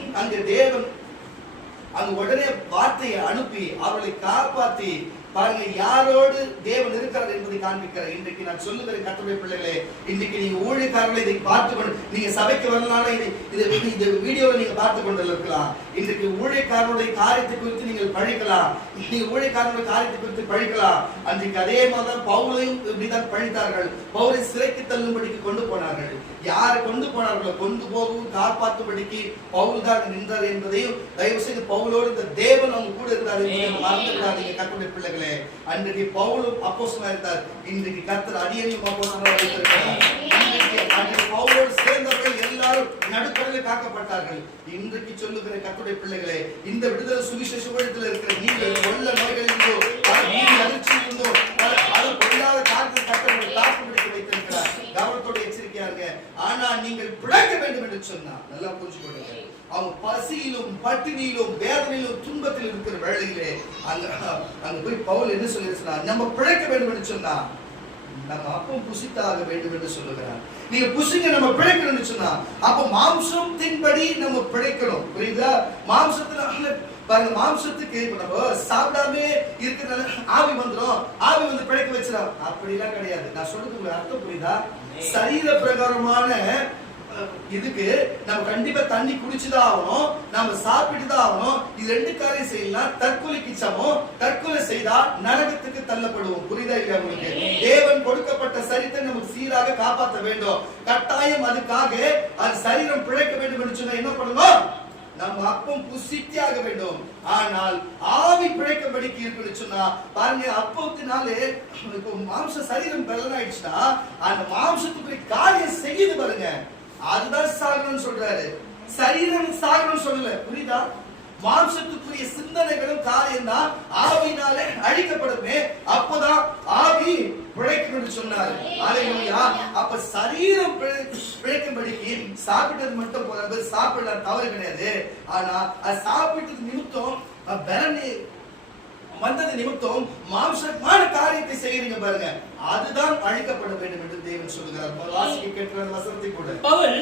அங்கு உடனே வார்த்தையை அனுப்பி அவர்களை காப்பாற்றி பாருங்க யாரோடு தேவன் இருக்கிறார் என்பதை காண்பிக்கிறார். இன்றைக்கு நான் சொல்லுகிறேன் கர்த்தருடைய பிள்ளைகளே, இன்றைக்கு நீங்க ஊழியக்காரர்களை இதை பார்த்து நீங்க சபைக்கு வரலாம், இந்த வீடியோவை நீங்க பார்த்து கொண்டு இருக்கலாம். இன்றைக்கு ஊழியக்காரனுடைய காரியத்தை குறித்து நீங்கள் பழிக்கலாம், நீங்க ஊழியக்காரனுடைய காரியத்தை குறித்து பழிக்கலாம். அன்றைக்கு அதே மாதிரி பவுலையும் இப்படிதான் பழித்தார்கள். பவுலை சிறைக்கு தள்ளும்படிக்கு கொண்டு போனார்கள். யாரை கொண்டு போனார்களோ கொண்டு போகவும் காப்பாற்றும்படிக்கு பவுல் தான் நின்றார் என்பதையும் தயவு செய்து பவுலோடு இந்த தேவன் அவங்க கூட இருந்தார் என்பதை மறந்துவிடாதீங்க கர்த்தருடைய பிள்ளைகளே. அன்றைக்கு பவுலும் அப்போஸ்தலனாக இருந்தார், இன்றைக்கு கர்த்தர் அடியேனையும் அப்போஸ்தலனாக வைத்திருக்கிறார். அன்றைக்கு பவுலோடு சேர்ந்தவர்கள் எல்லாரும் நடுக்கடலில் காக்கப்பட்டார்கள். இன்றைக்கு சொல்லுகிற கர்த்தருடைய பிள்ளைகளே, இந்த விடுதலை சுவிசேஷ ஊழியத்தில் இருக்கிற நீங்கள் கொள்ள நோய்களிலிருந்தோ அதிர்ச்சியிலிருந்தோ அது கொள்ளாத காலத்தில் கர்த்தர் தாக்குப்பிடித்து வைத்திருக்கிறார். கவனத்தோடு எச்சரிக்கையா இருங்க. ஆனா நீங்கள் பிழைக்க வேண்டும் என்று சொன்னார். நல்லா புரிஞ்சுக்கொள்ளுங்க. அவங்க பசியிலும் பட்டினியிலும் வேதனையிலும் துன்பத்தில் இருக்கிற வேளையிலே அங்க போய் பவுல் என்ன சொல்லிருக்கிறார், நம்ம பிழைக்க வேண்டும் என்று சொன்னா நம்ம அப்பம் புசித்தாக வேண்டும் என்று சொல்லுகிறார். நீங்க புசிங்க, நம்ம பிழைக்கணும்னு சொன்னா அப்ப மாம்சத்தின்படி நம்ம பிழைக்கணும். புரியுதா? மாம்சத்துல பாருங்க, மாம்சத்துக்கு இப்ப நம்ம சாப்பிடாம இருக்கிறதுனால ஆவி வந்துடும், ஆவி வந்து பிழைக்க வச்சிடும் அப்படிலாம் கிடையாது. நான் சொல்றது உங்களுக்கு அர்த்தம் புரியுதா? சரீர பிரகாரமான இதுக்கு நம்ம கண்டிப்பா தண்ணி குடிச்சுதான் ஆகணும், நம்ம சாப்பிட்டு தான் ஆகணும். இது ரெண்டு காரியம் செய்யலாம். தற்கொலைக்கு சமம். தற்கொலை செய்தா நரகத்துக்கு தள்ளப்படுவோம். புரியுதா இல்லையா உங்களுக்கு? தேவன் கொடுக்கப்பட்ட சரீரத்தை நமக்கு சீராக காப்பாற்ற வேண்டும். கட்டாயம் அதுக்காக அது சரீரம் பிழைக்க வேண்டும் என்று சொன்னா என்ன பண்ணணும்? நம்ம அப்பம் புசித்தியாக வேண்டும். ஆனால் ஆவி பிழைக்கும்படிக்கு இருக்குன்னு சொன்னா பாருங்க, அப்பத்தினாலே இப்போ மாம்ச சரீரம் பலனாயிடுச்சுன்னா அந்த மாம்சத்துக்குரிய காரியம் செய்யுது பாருங்க, அதுதான் சாகணும்னு சொல்றாரு. சரீரம் சாகணும்னு சொல்லல. புரியுதா? மாம்சத்துக்குரிய சிந்தனைகளும் காரியம் தான் ஆவியினாலே அழிக்கப்படுமே, அப்பதான் ஆவி பிழைக்கும் சொன்னாரு. அப்ப சரீரம் பிழைக்கும்படிக்கு சாப்பிட்டது மட்டும் போறது, சாப்பிடலாம் தவறு கிடையாது. ஆனா அது சாப்பிட்டது நிமித்தம் பலனை வந்தது நிமித்தம் மாம்சமான காரியத்தை செய்யறீங்க பாருங்க, அதுதான் அழிக்கப்பட வேண்டும் என்று தேவன் சொல்லுகிறார். வாசிக்க கேட்கிற வசனத்தை கூட பவுல்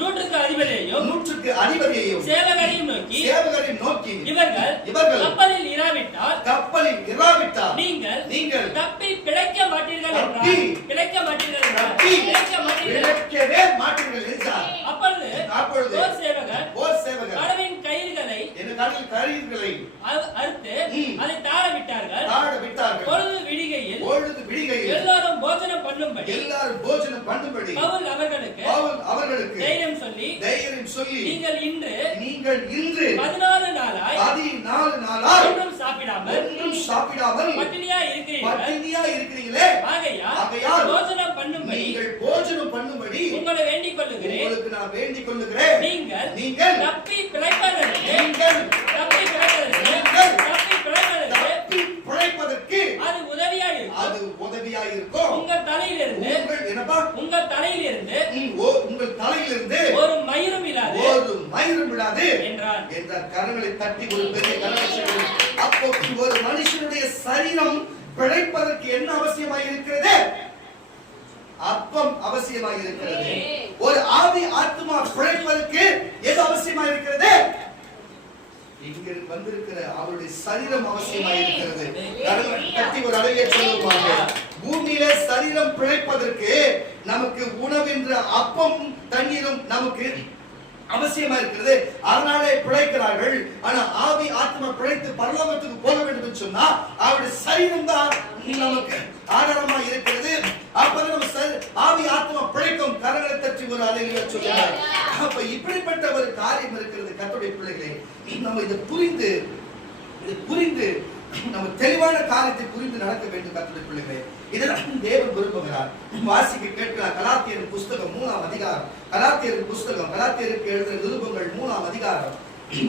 நூற்றுக்கு அதிபதியையும் சேவகரையும் நோக்கி இவர்கள் கப்பலில் இராவிட்டால் நீங்கள் தப்பி பிழைக்க மாட்டீர்கள் என்றார். அப்பொழுது ஓர் சேவகர் கடவின் கயிறுகளை அறுத்து அதை தாழ விட்டார்கள். பொழுது விடிகையில் எல்லாரும் போஜனம் பண்ணும்படி பவுல் அவர்களுக்கு தைரியம் சொல்லி நீங்கள் இன்று 14 நாளாய் ஒன்றும் சாப்பிடாமல் பட்டினியா இருக்கிறீர்களே, ஆகையால் போஜனம் பண்ணும்படி உங்களை வேண்டிக் கொள்ளுகிறேன். நீங்கள் தப்பி பிழைப்பதற்கு அது உதவியா இருக்கும். உங்கள் தலையிலிருந்து உங்கள் தலையிலிருந்து ஒரு மயிரும் விடாது என்றார். கரங்களை தட்டி ஒரு பெரிய கரங்களை. அப்போ ஒரு மனுஷனுடைய சரீரம் பிழைப்பதற்கு என்ன அவசியமாக இருக்கிறது? அப்பம் அவசியமாக இருக்கிறது. ஒரு ஆவி ஆத்மா பிழைப்பதற்கு எது அவசியமாக இருக்கிறது? இங்க வந்திருக்கிற அவருடைய சரீரம் அவசியமாக இருக்கிறது. கட்டி ஒரு அளவிலே சொல்லுவாங்க, பூமியில சரீரம் பிழைப்பதற்கு நமக்கு உணவென்ற அப்பம் தண்ணீரும் நமக்கு அவசியமா இருக்கிறது. அதனாலே பிழைக்கிறார்கள். ஆனா ஆவி ஆத்மா பிழைத்து பரலோகத்துக்கு போக வேண்டும் என்று சொன்னா அவருடைய சரீரம் தான் நமக்கு ஆதாரமா இருக்கிறது. அப்பதான் நம்ம ஆவி ஆத்மா பிழைக்கும். கரங்களை தட்டி ஒரு அலையில சொல்லுவாங்க. அப்ப இப்படிப்பட்ட ஒரு காரியம் இருக்கிறது. கர்த்தருடைய பிள்ளைகளே, நம்ம இதை புரிந்து நம்ம தெளிவான காரியத்தை புரிந்து நடக்க வேண்டும். கர்த்தருடைய பிள்ளைகளே, இதெல்லாம் தேவன் விரும்புகிறார். வாசிக்க கேட்கலாம். கலாத்தியர் புஸ்தகம் 3ஆம் அதிகாரம். கலாத்தியருக்கு எழுதின நிருபங்கள் 3ஆம் அதிகாரம்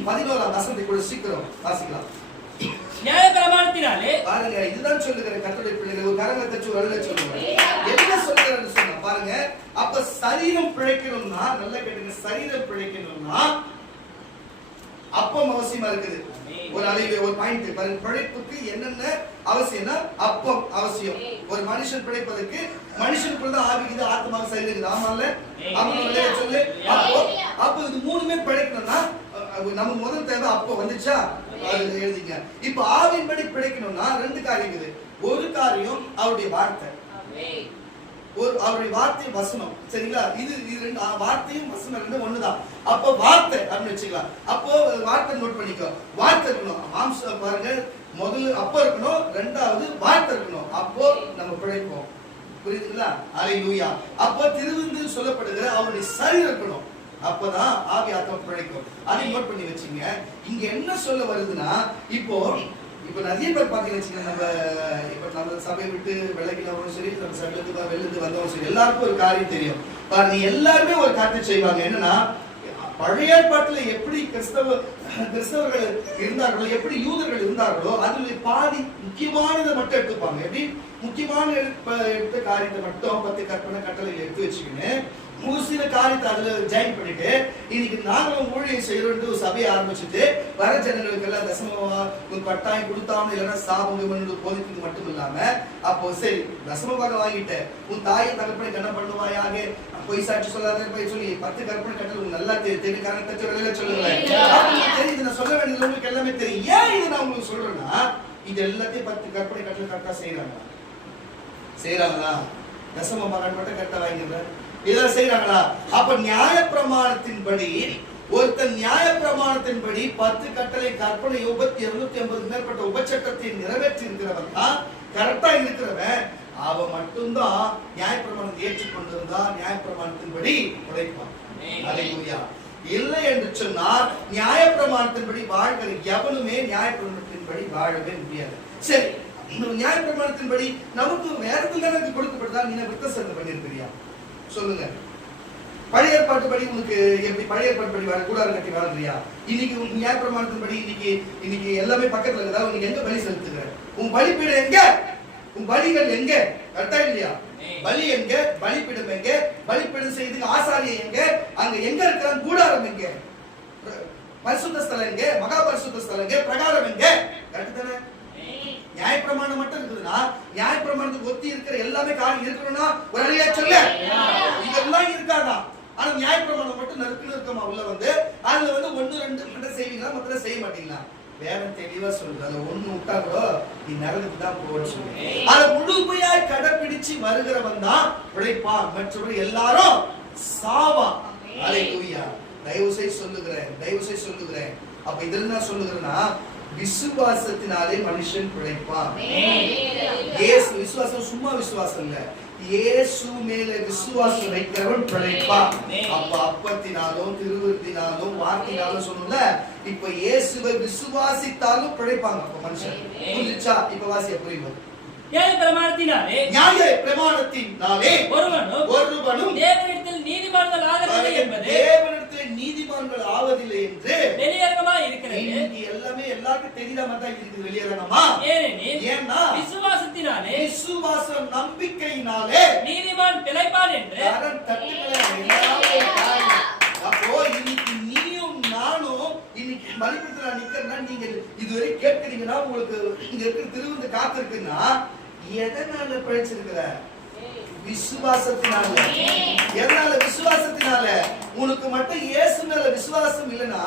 11ஆம் வசனத்தை கூட சீக்கிரம் வாசிக்கலாம். நியாயப்பிரமாணத்தினாலே பாருங்க, இதுதான் சொல்லுகிற கர்த்தருடைய பிள்ளைகள். ஒரு கரங்களை தட்டி ஒரு அழுக சொல்லுங்க. என்ன சொல்லுகிறான்னு சொன்னா பாருங்க, அப்ப சரீரம் பிழைக்கணும்னா, நல்லா கேட்டுங்க, சரீரம் பிழைக்கணும்னா அப்பம் அவசியமா இருக்குது. ஒரு அழிவு ஒரு பாயிண்ட் பாருங்க. பிழைப்புக்கு என்னென்ன அவசியம்னா அப்பம் அவசியம். ஒரு மனுஷன் பிழைப்பதற்கு மனுஷனுக்குள்ள தான் ஆவிக்குது, ஆத்மாவுக்கு சரீரம் இருக்குது. ஆமால ஆமா சொல்லு. அப்போ இது மூணுமே பிழைக்கணும்னா நமக்கு முதல் தேவை அப்பம் வந்துச்சா எழுதிங்க. இப்ப ஆவின்படி பிழைக்கணும்னா ரெண்டு காரியம் இருக்குது. ஒரு காரியம் அவருடைய வார்த்தை, அவருடைய வார்த்தை வசனம். சரிங்களா? இது ரெண்டு வார்த்தையும் வசனம் ரெண்டும் ஒண்ணுதான். அப்போ வார்த்தை அப்படின்னு வச்சுக்கலாம். அப்போ வார்த்தை நோட் பண்ணிக்கோ. வார்த்தை இருக்கணும். மாம்சம் பாருங்க, முதல்ல அப்போ இருக்கணும், ரெண்டாவது வார்த்தை இருக்கணும். அப்போ நம்ம பிழைப்போம். புரியுதுங்களா? அல்லேலூயா. அப்போ திருவிந்து சொல்லப்படுகிற அவருடைய சரீரம் இருக்கணும். அப்பதான் ஆவி ஆத்மா பிழைக்கும். அதை நோட் பண்ணி வச்சுங்க. இங்க என்ன சொல்ல வருதுன்னா, இப்போ நிறைய பேர் பாத்தீங்கன்னா, நம்ம சபையை விட்டு விலகினவரும் சரி, நம்ம சபையிலிருந்து வெளியிருந்து வந்தவரும் சரி, எல்லாருக்கும் ஒரு காரியம் தெரியும். பாருங்க, எல்லாருமே ஒரு காரியத்தை செய்வாங்க. என்னன்னா, பழைய ஏற்பாட்டுல எப்படி கிறிஸ்தவர்கள் இருந்தார்களோ, எப்படி யூதர்கள் இருந்தார்களோ, அதுல பாதி முக்கியமானதை மட்டும் எடுத்துப்பாங்க. எப்படி முக்கியமான எடுத்த காரியத்தை மட்டும் 10 கற்பனை கட்டளையில் எடுத்து வச்சுக்கின்னு ஒரு சில காரியத்தை அதுல ஜாயின் பண்ணிட்டு, இன்னைக்கு நாங்களும் ஊழியம் செய்யறோம் ஒரு சபையை ஆரம்பிச்சுட்டு வர ஜனங்களுக்கு எல்லாம் தசமமா கட்டாயம் கொடுத்தாம இல்லைன்னா சாபம் போதிக்கிறது மட்டும் இல்லாம, அப்போ சரி தசம பாகம் வாங்கிட்டு உன் தாயை தகப்பனை என்ன பண்ணுவாயாக, பொய் சாட்சி சொல்லாத போய் சொல்லி 10 கற்பனை கட்டளை உங்களுக்கு நல்லா தெரியும். காரணத்தை வெளியில சொல்லுவேன். தெரியுது, நான் சொல்ல வேண்டியது உங்களுக்கு எல்லாமே தெரியும். ஏன் இது நான் உங்களுக்கு சொல்றேன்னா, இது எல்லாத்தையும் 10 கற்பனை கட்டளை கரெக்டா செய்யறாங்களா? தசம பாகம் மட்டும் கரெக்டா வாங்கிடுறேன், இதெல்லாம் செய்யறாங்களா? அப்ப நியாய பிரமாணத்தின்படி ஒருத்தன் நியாய பிரமாணத்தின்படி 10 கட்டளை கற்பனை 250 மேற்பட்ட உபச்சட்டத்தை நிறைவேற்றி இருக்கிறவன் தான் கரெக்டா இருக்கிறவன். அவன் மட்டும்தான் நியாய பிரமாணத்தை ஏற்றுக்கொண்டிருந்தா நியாய பிரமாணத்தின்படி உழைப்பான். அல்லேலூயா. இல்லை என்று சொன்னால் நியாய பிரமாணத்தின்படி வாழ்கிற எவனுமே நியாய பிரமாணத்தின்படி வாழவே முடியாது. சரி, நியாய பிரமாணத்தின்படி நமக்கு வேறத்துல எனக்கு கொடுக்கப்பட்டதா நீங்க விருத்த சேதனம் பண்ணிருக்கிறியா? சொல்லுங்க. பழைய ஏற்பாட்டு படி உனக்கு எப்படி பழைய ஏற்பாட்டு படி கூடாரம் கட்டி வாழ்றியா? இன்னைக்கு உன் நியாய பிரமாணத்தின்படி இன்னைக்கு எல்லாமே பக்கத்துல இருக்குதா? உனக்கு எங்க பலி செலுத்துகிற? உன் பலிப்பீடம் எங்க? உன் பலிகள் எங்க? கரெக்டா இல்லையா? பலி எங்க? பலிப்பீடம் எங்க? பலிப்பீடம் செய்து ஆசாரியை எங்க? அங்க எங்க இருக்கிறான்? கூடாரம் எங்க? பரிசுத்த ஸ்தலம் எங்க? மகா பரிசுத்த ஸ்தலம் எங்க? பிரகாரம் எங்க? கரெக்ட் தானே? நியாய பிரமாணம் மட்டும் இருக்குதுன்னா நியாய பிரமாணத்துக்கு ஒத்தி இருக்கிற எல்லாமே காரியம் இருக்கணும்னா ஒரு அழியா சொல்ல இதெல்லாம் இருக்காதா? ஆனா நியாய பிரமாணம் மட்டும் நறுக்கமா உள்ள வந்து அதுல வந்து 1 2 மட்டும் செய்வீங்களா, மற்ற செய்ய மாட்டீங்களா? வேற தெளிவா சொல்லுது. அதை 1 விட்டா கூட நீ நரகத்துக்கு தான் போன்னு சொல்லு. அதை முழுமையாய் கடைபிடிச்சு வருகிறவன் தான் உழைப்பான், மற்றபடி எல்லாரும் சாவா. அல்லேலூயா. தயவு செய்து சொல்லுகிறேன். அப்ப இதுல நான் சொல்லுகிறேன்னா, விசுவாசத்தினாலே மனுஷன் பிழைப்பான். இயேசு விசுவாசம் சும்மா விசுவாசம் இல்ல, இயேசு மேல விசுவாசம் வைக்கிறவன் பிழைப்பான். அப்ப அப்பத்தினாலும் திருவிருத்தினாலும் வார்த்தையினாலும் சொல்லல, இப்ப இயேசுவை விசுவாசித்தாலும் பிழைப்பாங்க. அப்ப மனுஷன் புரிஞ்சுச்சா? இப்ப வாசிய புரியும். நியாய பிரமாணத்தினாலே ஒருவனும் தேவனிடத்தில் நீதிமான்கள் ஆவதில்லை என்பது தேவனிடத்தில் நீதிமான்கள் ஆவதில்லை என்று வெளியரங்கமாய் இருக்கிறது. இருக்கிறது. இன்னைக்கு எல்லாமே எல்லாருக்கும் தெரியாத மாதிரி தான் இருக்குது வெளியேறணுமா? ஏனெனில் ஏன்னா விசுவாசத்தினாலே விசுவாச நம்பிக்கையினாலே நீதிமான் பிழைப்பான் என்று கரம் தட்டுங்களே. அப்போ இன்னைக்கு நீயும் நானும் இன்னைக்கு பலிபீடத்துல நிக்கிறனா, நீங்க இதுவரை கேட்கிறீங்கன்னா உங்களுக்கு இங்க இருக்கிற திருவிந்து காத்திருக்குன்னா எதனால பிழைச்சிருக்கிற? விசுவாசத்தினால. எதனால? விசுவாசத்தினால. உனக்கு மட்டும் இயேசு மேல விசுவாசம் இல்லைன்னா,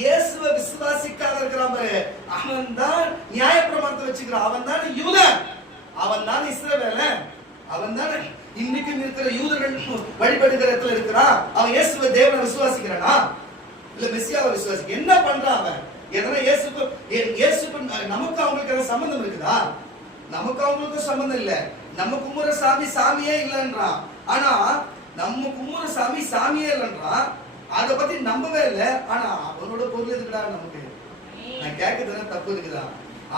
இயேசுவை விசுவாசிக்காத இருக்கிறான் பாரு, அவன் தான் நியாயப்பிரமாணத்தை வச்சுக்கிறான். அவன் தான் யூதன், அவன் தான் இஸ்ரவேலன், அவன் தான் இன்னைக்கும் இருக்கிற யூதர்கள் வழிபடுகிற இடத்துல இருக்கிறான். அவன் இயேசுவை தேவனை விசுவாசிக்கிறானா? இல்ல மெசியாவை விசுவாசிக்க என்ன பண்றான் அவன்? எதனா இயேசுக்கு நமக்கு அவங்களுக்கு எதாவது சம்பந்தம் இருக்குதா? நமக்கு அவங்களுக்கு சம்பந்தம் இல்ல. நம்ம கும்புற சாமி சாமியே இல்லைன்றான். ஆனா நம்ம கும்புற சாமி சாமியே இல்லைன்றான். அத பத்தி நம்பவே இல்லை. ஆனா அவனோட பொருள் எதுக்குடா நமக்கு? நான் கேட்கறதுனா தப்பு இருக்குதா?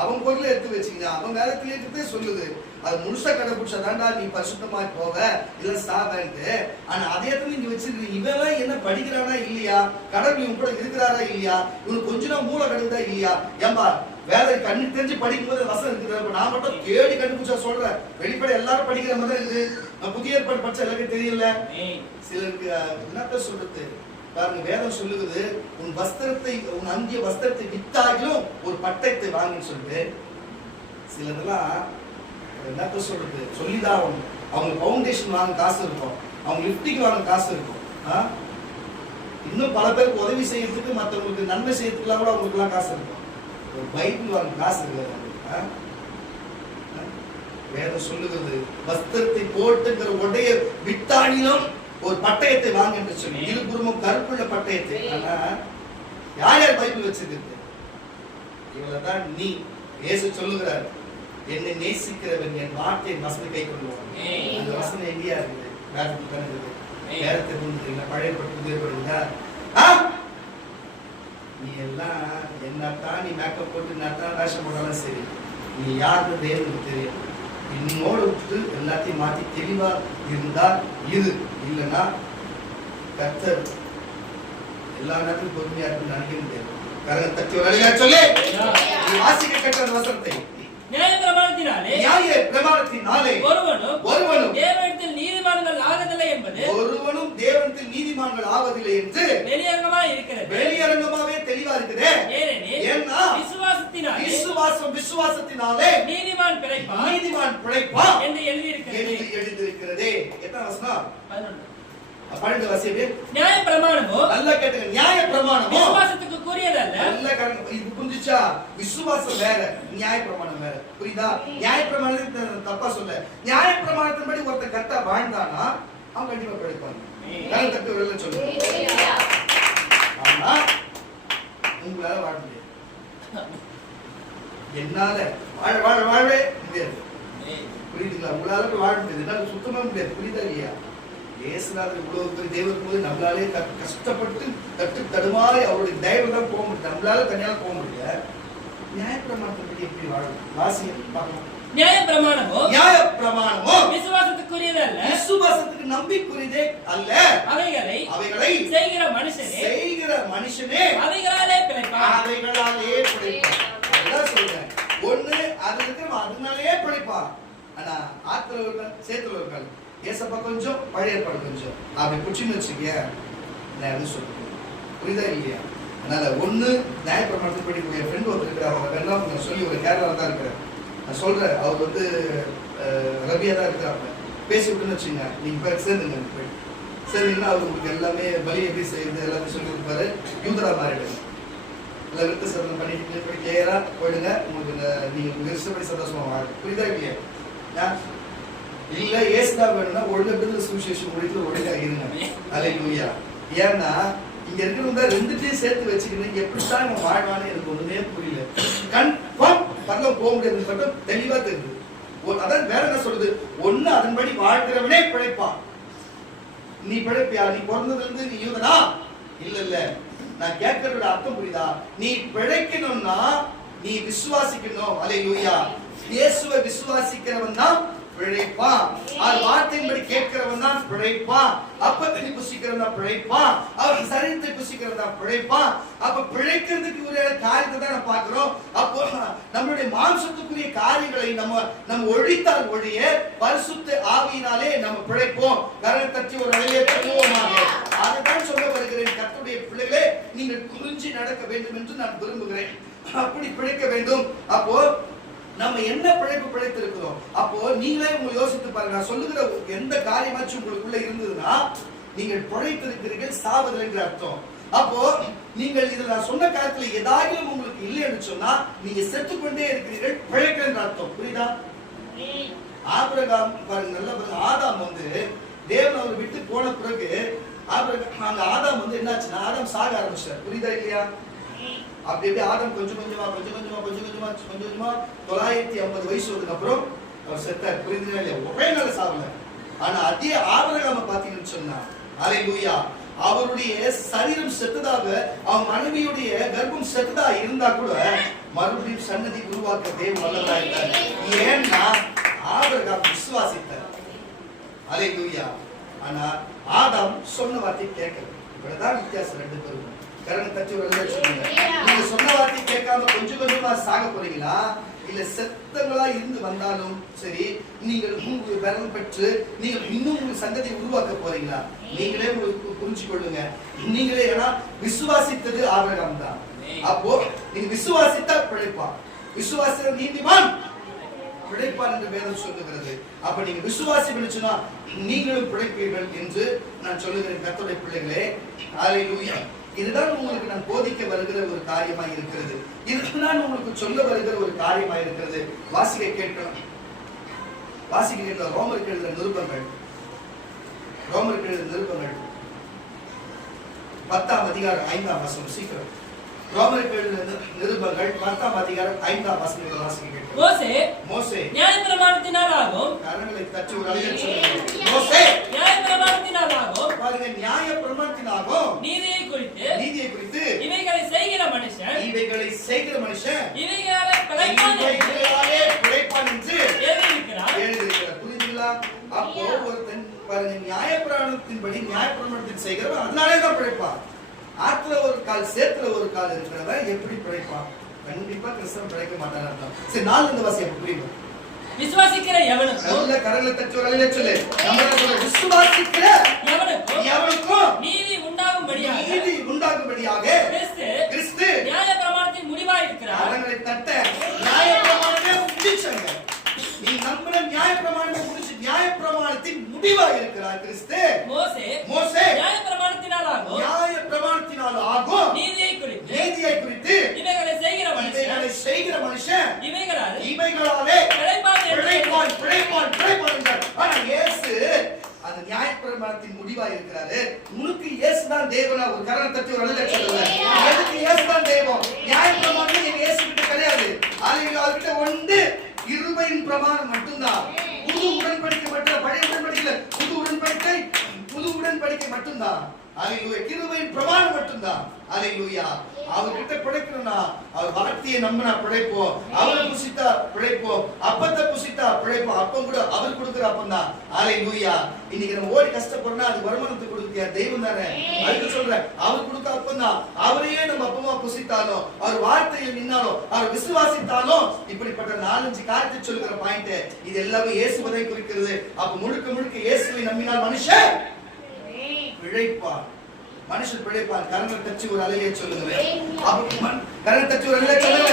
அவன் பொருளை எடுத்து வச்சுக்கிங்க. அவன் வேலைக்கு இருக்கிறதே சொல்லுது, அது முழுசா கடைபிடிச்சாதான்டா நீ பரிசுத்தமா போவ இல்ல சாவன்ட்டு. ஆனா அதே இடத்துல நீங்க வச்சிருக்கீங்க. இவன் என்ன படிக்கிறானா இல்லையா? கடவுள் இவன் கூட இருக்கிறாரா இல்லையா? இவனுக்கு கொஞ்ச நாள் மூளை கிடைக்குதா இல்லையா? ஏம்பா வேலை கண்ணு தெரிஞ்சு படிக்கும் போது வசம் இருக்குது. நான் மட்டும் தேடி கண்டுபிடிச்சா சொல்றேன். வெளிப்படை எல்லாரும் படிக்கிற மாதிரி இருக்குது. நான் புதிய ஏற்பாடு படிச்ச எல்லாருக்கும் தெரியல. சிலருக்கு என்னத்த சொல்றது பாருங்க, வேதம் சொல்லுகிறது, உன் வஸ்திரத்தை, உன் அந்திய வஸ்திரத்தை வித்தாகிலும் ஒரு பட்டயத்தை வாங்கின்னு சொல்லிட்டு. சிலதெல்லாம் என்னத்த சொல்றது சொல்லிதான் அவங்க பவுண்டேஷன் வாங்க காசு இருக்கும், அவங்க லிப்டிக் வாங்க காசு இருக்கும். இன்னும் பல பேருக்கு உதவி செய்யறதுக்கு, மற்றவங்களுக்கு நன்மை செய்யறதுக்குலாம் கூட அவங்களுக்கு எல்லாம் காசு இருக்கும். ஒரு பைபிள் வாங்க காசு இருக்காது. வேதம் சொல்லுகிறது, வஸ்திரத்தை போட்டுங்கிற உடைய வித்தாடிலும் ஒரு பட்டயத்தை வாங்க என்று சொல்லி, இருபுறமும் கருப்புள்ள பட்டயத்தை. ஆனா யார் யார் பைபிள் வச்சிருக்கு? இவ்வளவுதான் நீ. இயேசு சொல்லுகிறார், என்னை நேசிக்கிறவன் என் வார்த்தை வசனம் கை கொள்வான். அந்த வசனம் எங்கேயா இருக்குது? வேதத்துக்கு தானே இருக்குது. வேதத்தை புரிஞ்சுக்கிறீங்களா? பழைய பட்டு புதிய படுங்களா? நீ எல்லாம் என்னத்தான் நீ மேக்கப் போட்டு என்னத்தான் வேஷம் போட்டாலும் சரி, நீ யாருக்கு தேவனுக்கு தெரியும். இன்னோட விட்டு எல்லாத்தையும் மாற்றி தெளிவா இருந்தா இது இல்லைன்னா கர்த்தர் எல்லா நேரத்திலும் பொறுமையா இருக்குன்னு நினைக்க முடியாது. கரங்க தட்டி ஒரு அழகா சொல்லி வாசிக்க கேட்ட வசனத்தை, நியாயப்பிரமாணத்தினாலே ஒருவனும் தேவனிடத்தில் நீதிமான்கள் ஆவதில்லை என்பது, ஒருவனும் தேவனிடத்தில் நீதிமான்கள் ஆவதில்லை என்று வெளியரங்கமாக இருக்கிறது. வெளியரங்கமாவே தெளிவா இருக்குது. ஏன்னா விசுவாசத்தினாலே நீதிமான் பிழைப்பான் என்று எழுதியிருக்கிறது. எத்தனை வசனம்? 12 வசனம். நியாயப்பிரமாணமோ, நல்லா கேட்டுங்க, நியாயப்பிரமாணமோ விசுவாசத்துக்கு கூறியதல்ல. நல்ல கரெக்ட். இது புரிஞ்சுச்சா? விசுவாசம் வேற, நியாயப்பிரமாணம் வேற. புரியுதா? நியாயப்பிரமாணத்தை தப்பா சொல்ல, நியாயப்பிரமாணத்தின்படி ஒருத்தர் கரெக்டா வாழ்ந்தானா அவன் கண்டிப்பா பிழைப்பான். கரெக்ட் தப்பு வரல சொல்லுங்க. ஆனா உங்களால வாழ முடியாது. என்னால வாழவே முடியாது. புரியுதுங்களா? உங்களால வாழ முடியாது. என்னால சுத்தமா முடியாது. புரியுதா இல்லையா? இயேசுநாதர் இவ்வளவு பெரிய தேவன் போது நம்மளாலே கஷ்டப்பட்டு தட்டு தடுமாறி அவருடைய தயவு தான் போக முடியும். நம்மளால தனியாக போக முடியல. நியாயப்பிரமாணத்தை எப்படி வாழும்? வாசியம் பார்க்கலாம். நியாயப்பிரமாணமோ விசுவாசத்துக்குரியது அல்ல, விசுவாசத்துக்கு நம்பிக்கைக்குரியதே அல்ல. அவைகளை செய்கிற மனுஷனே அவைகளாலே பிழைப்பான். அதான் சொல்றேன். ஒண்ணு அது இருக்கிற அதனாலேயே பிழைப்பான். ஆனா ஆத்துல ஒரு சேத்துல ஒரு ஏசப்பா கொஞ்சம், பழைய ஏற்பாடு கொஞ்சம் அப்படி குச்சின்னு வச்சுக்க, நான் எதுவும் சொல்றேன். புரியுதா இல்லையா? அதனால ஒண்ணு நியாயப்பிரமாணத்துக்கு படிக்கக்கூடிய ஃப்ரெண்ட் ஒருத்தர் இருக்கிறாங்க. வெள்ளம் சொல்லி ஒரு கேரளாவில் தான் இருக்கிறேன். நான் சொல்றேன், அவர் வந்து ரபியா தான் இருக்கிறாங்க. பேசி விட்டுன்னு வச்சுங்க, நீங்க போய் சேர்ந்துங்க. சரிங்கன்னா அவர் உங்களுக்கு எல்லாமே பலி எப்படி செய்யுது எல்லாத்தையும் சொல்லி கொடுப்பாரு. யூதரா மாறிடுங்க. எல்லாம் விருத்த சதனம் பண்ணிட்டு போய் கிளியரா போயிடுங்க. உங்களுக்கு நீங்க இஷ்டப்படி சந்தோஷமா வாங்க. புரியுதா இல்லையா? இல்ல ஏசுதா வேணும்னா ஒழுங்கு சுவிசேஷம் முடித்து ஒழுங்கா இருங்க. அல்லேலூயா. ஏன்னா இங்க இருக்கிறவங்க ரெண்டுத்தையும் சேர்த்து வச்சுக்கணும். எப்படித்தான் நம்ம வாழ்வான்னு எனக்கு ஒண்ணுமே புரியல. கன்ஃபார்ம் பரலோகம் போக முடியாது மட்டும் தெளிவா தெரியுது. அதான் வேற என்ன சொல்லுது? ஒண்ணு அதன்படி வாழ்கிறவனே பிழைப்பான். நீ பிழைப்பியா? நீ பிறந்ததுல இருந்து நீ யூதனா? இல்ல. நான் கேட்கறதோட அர்த்தம் புரியுதா? நீ பிழைக்கணும்னா நீ விசுவாசிக்கணும். அல்லேலூயா. இயேசுவை விசுவாசிக்கிறவன் தான் பிழைப்பான். அவர் வார்த்தையின்படி கேட்கிறவன் தான் பிழைப்பான். அப்பத்தை புசிக்கிறவன் தான் பிழைப்பான். அவர் சரீரத்தை புசிக்கிறவன் தான் பிழைப்பான். அப்ப பிழைக்கிறதுக்கு ஒரு காரியத்தை தான் நம்ம பார்க்கிறோம். அப்போ நம்மளுடைய மாம்சத்துக்குரிய காரியங்களை நம்ம ஒழித்தால் ஒழிய பரிசுத்த ஆவியினாலே நம்ம பிழைப்போம். கரங்களை தட்டி ஒரு அலையை தட்டுவோமாக. அதைத்தான் சொல்ல வருகிறேன். கர்த்தருடைய பிள்ளைகளே, நீங்கள் குறிஞ்சி நடக்க வேண்டும் என்று நான் விரும்புகிறேன். அப்படி பிழைக்க வேண்டும். அப்போ நம்ம என்ன பிழைப்பு பிழைத்திருக்கிறோம்? அப்போ நீங்களே உங்களை யோசித்து பாருங்க. நான் சொல்லுகிற எந்த காரியமாச்சும் உங்களுக்குள்ள இருந்ததுன்னா நீங்கள் பிழைத்திருக்கிறீர்கள், சாவதில்லை என்ற அர்த்தம். அப்போ நீங்கள் இதுல நான் சொன்ன காரியத்துல ஏதாவது உங்களுக்கு இல்லைன்னு சொன்னா நீங்க செத்துக்கொண்டே இருக்கிறீர்கள், பிழைக்கிற அர்த்தம். புரியுதா? ஆபிரகாம் பாருங்க, நல்ல ஆதாம் வந்து தேவன் அவர் விட்டு போன பிறகு அங்க ஆதாம் வந்து என்னாச்சுன்னா ஆதாம் சாக ஆரம்பிச்சார். புரியுதா இல்லையா? அப்படி ஆதாம் கொஞ்சம் கொஞ்சமா 950 வயசு வந்ததுக்கு அப்புறம் அவர் செத்தார். புரியுதுங்களா இல்லையா? ஒரே நாள் சாவல. ஆனா அதே ஆபிரகாம பாத்தீங்கன்னு சொன்னா, அல்லேலூயா, அவருடைய சரீரம் செத்ததாக, அவன் மனைவியுடைய கர்ப்பம் செத்ததா இருந்தா கூட மறுபடியும் சன்னதி உருவாக்க தேவன் வல்லவரா இருந்தார். ஏன்னா ஆபிரகாம் விசுவாசித்தார். அல்லேலூயா. ஆனா ஆதாம் சொன்ன வார்த்தை கேட்கல. இவ்வளவுதான் வித்தியாசம் ரெண்டு பேரும். கரங்க தட்டி ஒரு சொல்லுங்க. நீங்க சொன்ன வார்த்தை கேட்காம கொஞ்சம் கொஞ்சமா சாக போறீங்களா, இல்ல செத்தங்களா இருந்து வந்தாலும் சரி நீங்கள் உங்களுக்கு பலன் பெற்று நீங்கள் இன்னும் உங்க சந்ததி உருவாக்க போறீங்களா? நீங்களே உங்களுக்கு புரிஞ்சு கொள்ளுங்க. நீங்களே ஏன்னா விசுவாசித்தது ஆபிரகாம் தான். அப்போ நீங்க விசுவாசித்தா பிழைப்பான். விசுவாசித்த நீதிமான் பிழைப்பான் என்று வேதம் சொல்லுகிறது. அப்ப நீங்க விசுவாசி பிடிச்சுனா நீங்களும் பிழைப்பீர்கள் என்று நான் சொல்லுகிறேன். கர்த்தருடைய பிள்ளைகளே, அல்லேலூயா. இதுதான் உங்களுக்கு நான் போதிக்க வருகிற ஒரு காரியமாக இருக்கிறது. இதுதான் உங்களுக்கு சொல்ல வருகிற ஒரு காரியமாக இருக்கிறது. வாசிக்க கேட்கலாம். ரோமருக்கு எழுதின நிருபங்கள் 10ஆம் அதிகாரம் 5ஆம் வசனம். சீக்கிரம் ரோமருக்கு எழுதின நிருபங்கள் 10ஆம் அதிகாரம் 5ஆம் வசனத்தை வாசிக்க கேட்கலாம். மோசே நியாயப்பிரமாணத்தினாலாகும். கரங்களை தட்டி ஒரு அலையை சொல்லுங்க. மோசே நியாயப்பிரமாணத்தினாலாகும். பாருங்க, நியாயப்பிரமாணத்தினாகும் நீதியை குறித்து இவைகளை செய்கிற மனுஷன் இவைகளாலே பிழைப்பான் என்று எழுதியிருக்கிறார். புரியுதுங்களா? அப்போ ஒருத்தன் பாருங்க, நியாயப்பிரமாணத்தின்படி நியாயப்பிரமாணத்தின் செய்கிறவன் அதனாலே தான் பிழைப்பான். ஆத்துல ஒரு கால் சேத்துல ஒரு கால் இருக்கிறவன் எப்படி பிழைப்பான்? கண்டிப்பா கிறிஸ்தவன் பிழைக்க மாட்டான் அர்த்தம். சரி, 4 இந்த வாசியம் புரியுது. விசுவாசிக்கிற எவனுக்கும் நல்ல கரங்களை தட்டி ஒரு அலையை சொல்லு. நம்ம சொல்ல விசுவாசிக்கிற எவனுக்கும் நீதி உண்டாகும்படியாக கிறிஸ்து நியாயப்பிரமாணத்தின் முடிவாய் இருக்கிறார். கரங்களை தட்ட நியாயப்பிரமாணத்தை முடிச்சங்க. நீ நம்பின நியாயப்பிரமாணத்தை முடிச்சு நியாயப்பிரமாணத்தின் முடிவா இருக்கிறார் கிறிஸ்து. மோசே நியாயப்பிரமாணத்தினாலாகும் நீதியை குறித்து இவைகளை செய்கிற மனுஷன் இவைகளாலே பிழைப்பான். ஆனா இயேசு அந்த நியாயப்பிரமாணத்தின் முடிவா இருக்கிறாரு. உனக்கு இயேசு தான் தேவனா? ஒரு கரணை தட்டி ஒரு அலையை சொல்லுங்க. எதுக்கு இயேசு தான் தெய்வம்? நியாயப்பிரமாணம் எங்க இயேசு கிட்ட கிடையாது. அவர்கிட்ட ஒன்று கிருபையின் பிரமாணம் மட்டும்தான். புது உடன்படிக்கை மட்டும், பழைய உடன்படிக்கை புது உடன்படிக்கை மட்டும்தான். அல்லேலூயா. கிருபையின் பிரமாணம் மட்டும்தான். அல்லேலூயா. அவர்கிட்ட பிழைக்கணும்னா அவர் வார்த்தையை நம்பினா பிழைப்போம். அவரை புசித்தா பிழைப்போம். அப்பத்தை புசித்தா பிழைப்போம். அப்பம் கூட அவர் கொடுக்கிற அப்பம் தான். அல்லேலூயா. இன்னைக்கு நம்ம ஓடி கஷ்டப்படுறோம்னா அது வருமானத்தை கொடுக்கிற தெய்வம் தானே. அதுக்கு சொல்றேன், அவர் கொடுக்க அப்பம் தான். அவரையே நம்ம அப்பமா புசித்தாலும், அவர் வார்த்தையை நின்னாலும், அவர் விசுவாசித்தாலும், இப்படிப்பட்ட 4-5 காரியத்தை சொல்லுகிற பாயிண்ட் இது எல்லாமே இயேசுவை குறிக்கிறது. அப்ப முழுக்க இயேசுவை நம்பினால் மனுஷன் பிழைப்பான். மனுஷன் பிழைப்பான். கரங்களை தட்டி ஒரு அலையை சொல்லுங்க. கரங்களை தட்டி ஒரு அலையை சொல்லுங்க.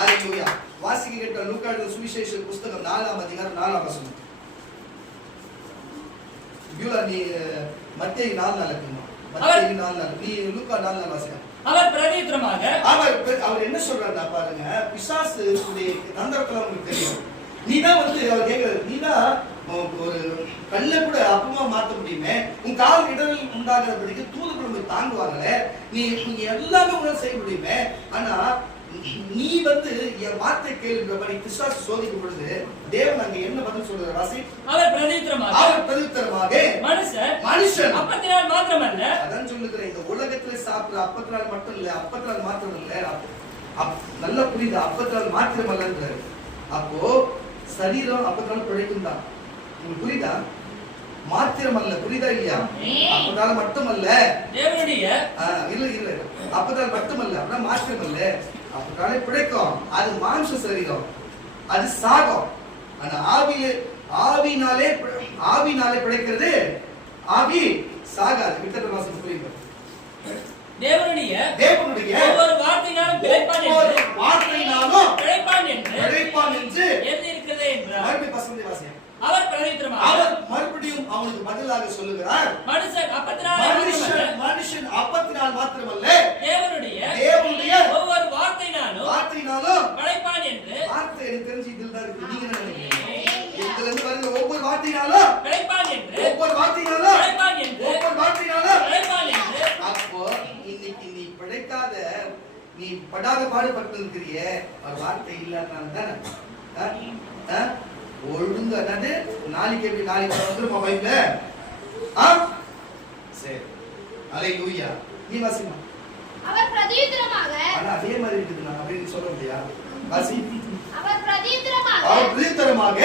அல்லேலூயா. வாசிக்க கேட்ட லூக்கா எழுதின சுவிசேஷ புத்தகம் 4ஆம் அதிகாரம் 4ஆம் வசனம். யூலா நீ மத்தேயு 4:4 இருக்குமா? மத்தேயு 4:4. நீ லூக்கா 4:4 வாசிக்க. அவர் என்ன சொல்றாருன்னா பாருங்க, பிசாசு தந்திரத்துல உங்களுக்கு தெரியும். நீதான் அவர் கேட்கிறாரு, நீதான் ஒரு கல்ல கூட அப்பமா மாத்த முடியுமே, உன் கால் இடரில் உண்டாகிறபடிக்கு தூதுக்குள்ள தாங்குவாங்களே, நீ எல்லாமே உங்களால் செய்ய முடியுமே. ஆனா நீ என் வார்த்தை கேளுன்றபடி பிசாசு சோதிக்கும் பொழுது தேவன் அங்க என்ன பதில் சொல்றார்? வாசி. அவர் பிரதியுத்தரமாக மனுஷன் அப்பத்தினால் மாத்திரமல்ல. அதான் சொல்லுகிறேன், இந்த உலகத்துல சாப்பிடுற அப்பத்தினால் மட்டும் இல்ல, அப்பத்தினால் மாத்திரம் இல்ல. நல்லா புரியுது, அப்பத்தினால் மாத்திரம் அல்லன்றாரு. அப்போ சரீரம் அப்பதால பிழைக்கும் தான். உங்களுக்கு புரியுதா? மாத்திரமல்ல, புரியுதா இல்லையா? அப்பதால மட்டுமல்ல தேவனுடைய இல்ல அப்பதால மட்டுமல்ல, அப்படின்னா மாத்திரமல்ல, அப்பதால பிழைக்கும். அது மாம்ச சரீரம், அது சாகம். ஆனா ஆவினாலே பிழைக்கிறது. ஆவி சாகாது. வித்தட்ட வாசம் புரியுது. தேவனுடைய ஒவ்வொரு வார்த்தையினாலும் பிழைப்பான் என்று எழுதியிருக்கிறதே என்றார். மறுபடியும் பசங்க வாசியம். அவர் பிரதித்திரமாக அவர் மறுபடியும் அவனுக்கு பதிலாக சொல்லுகிறார், மனுஷன் அப்பத்தினால் மாத்திரமல்ல தேவனுடைய ஒவ்வொரு வார்த்தையினாலும் பிழைப்பான் என்று. வார்த்தை எனக்கு தெரிஞ்சு இதில் தான் இருக்கு. நீங்க என்ன நினைக்கிறீங்க? இதுல இருந்து வருது ஒவ்வொரு வார்த்தையினாலும் பிழைப்பான் என்று, ஒவ்வொரு வார்த்தையினாலும் பிழைப்பான் என்று, ஒவ்வொரு வார்த்தையினாலும் பிழைப்பான் என்று. அப்போ இன்னைக்கு நீ பிழைக்காத, நீ படாத பாடுபட்டு இருக்கிறியே, ஒரு வார்த்தை இல்லாதனால தானே. ஒழுங்கு என்னது நாளைக்கு எப்படி நாளைக்கு வந்துருமா பைப்ல? சரி, அல்லேலூயா. நீ வாசிமா. அவர் பிரதியுத்தரமாக, ஆனா அதே மாதிரி இருக்குது, நான் அப்படி சொல்ல முடியா? வாசி. அவர் பிரதியுத்தரமாக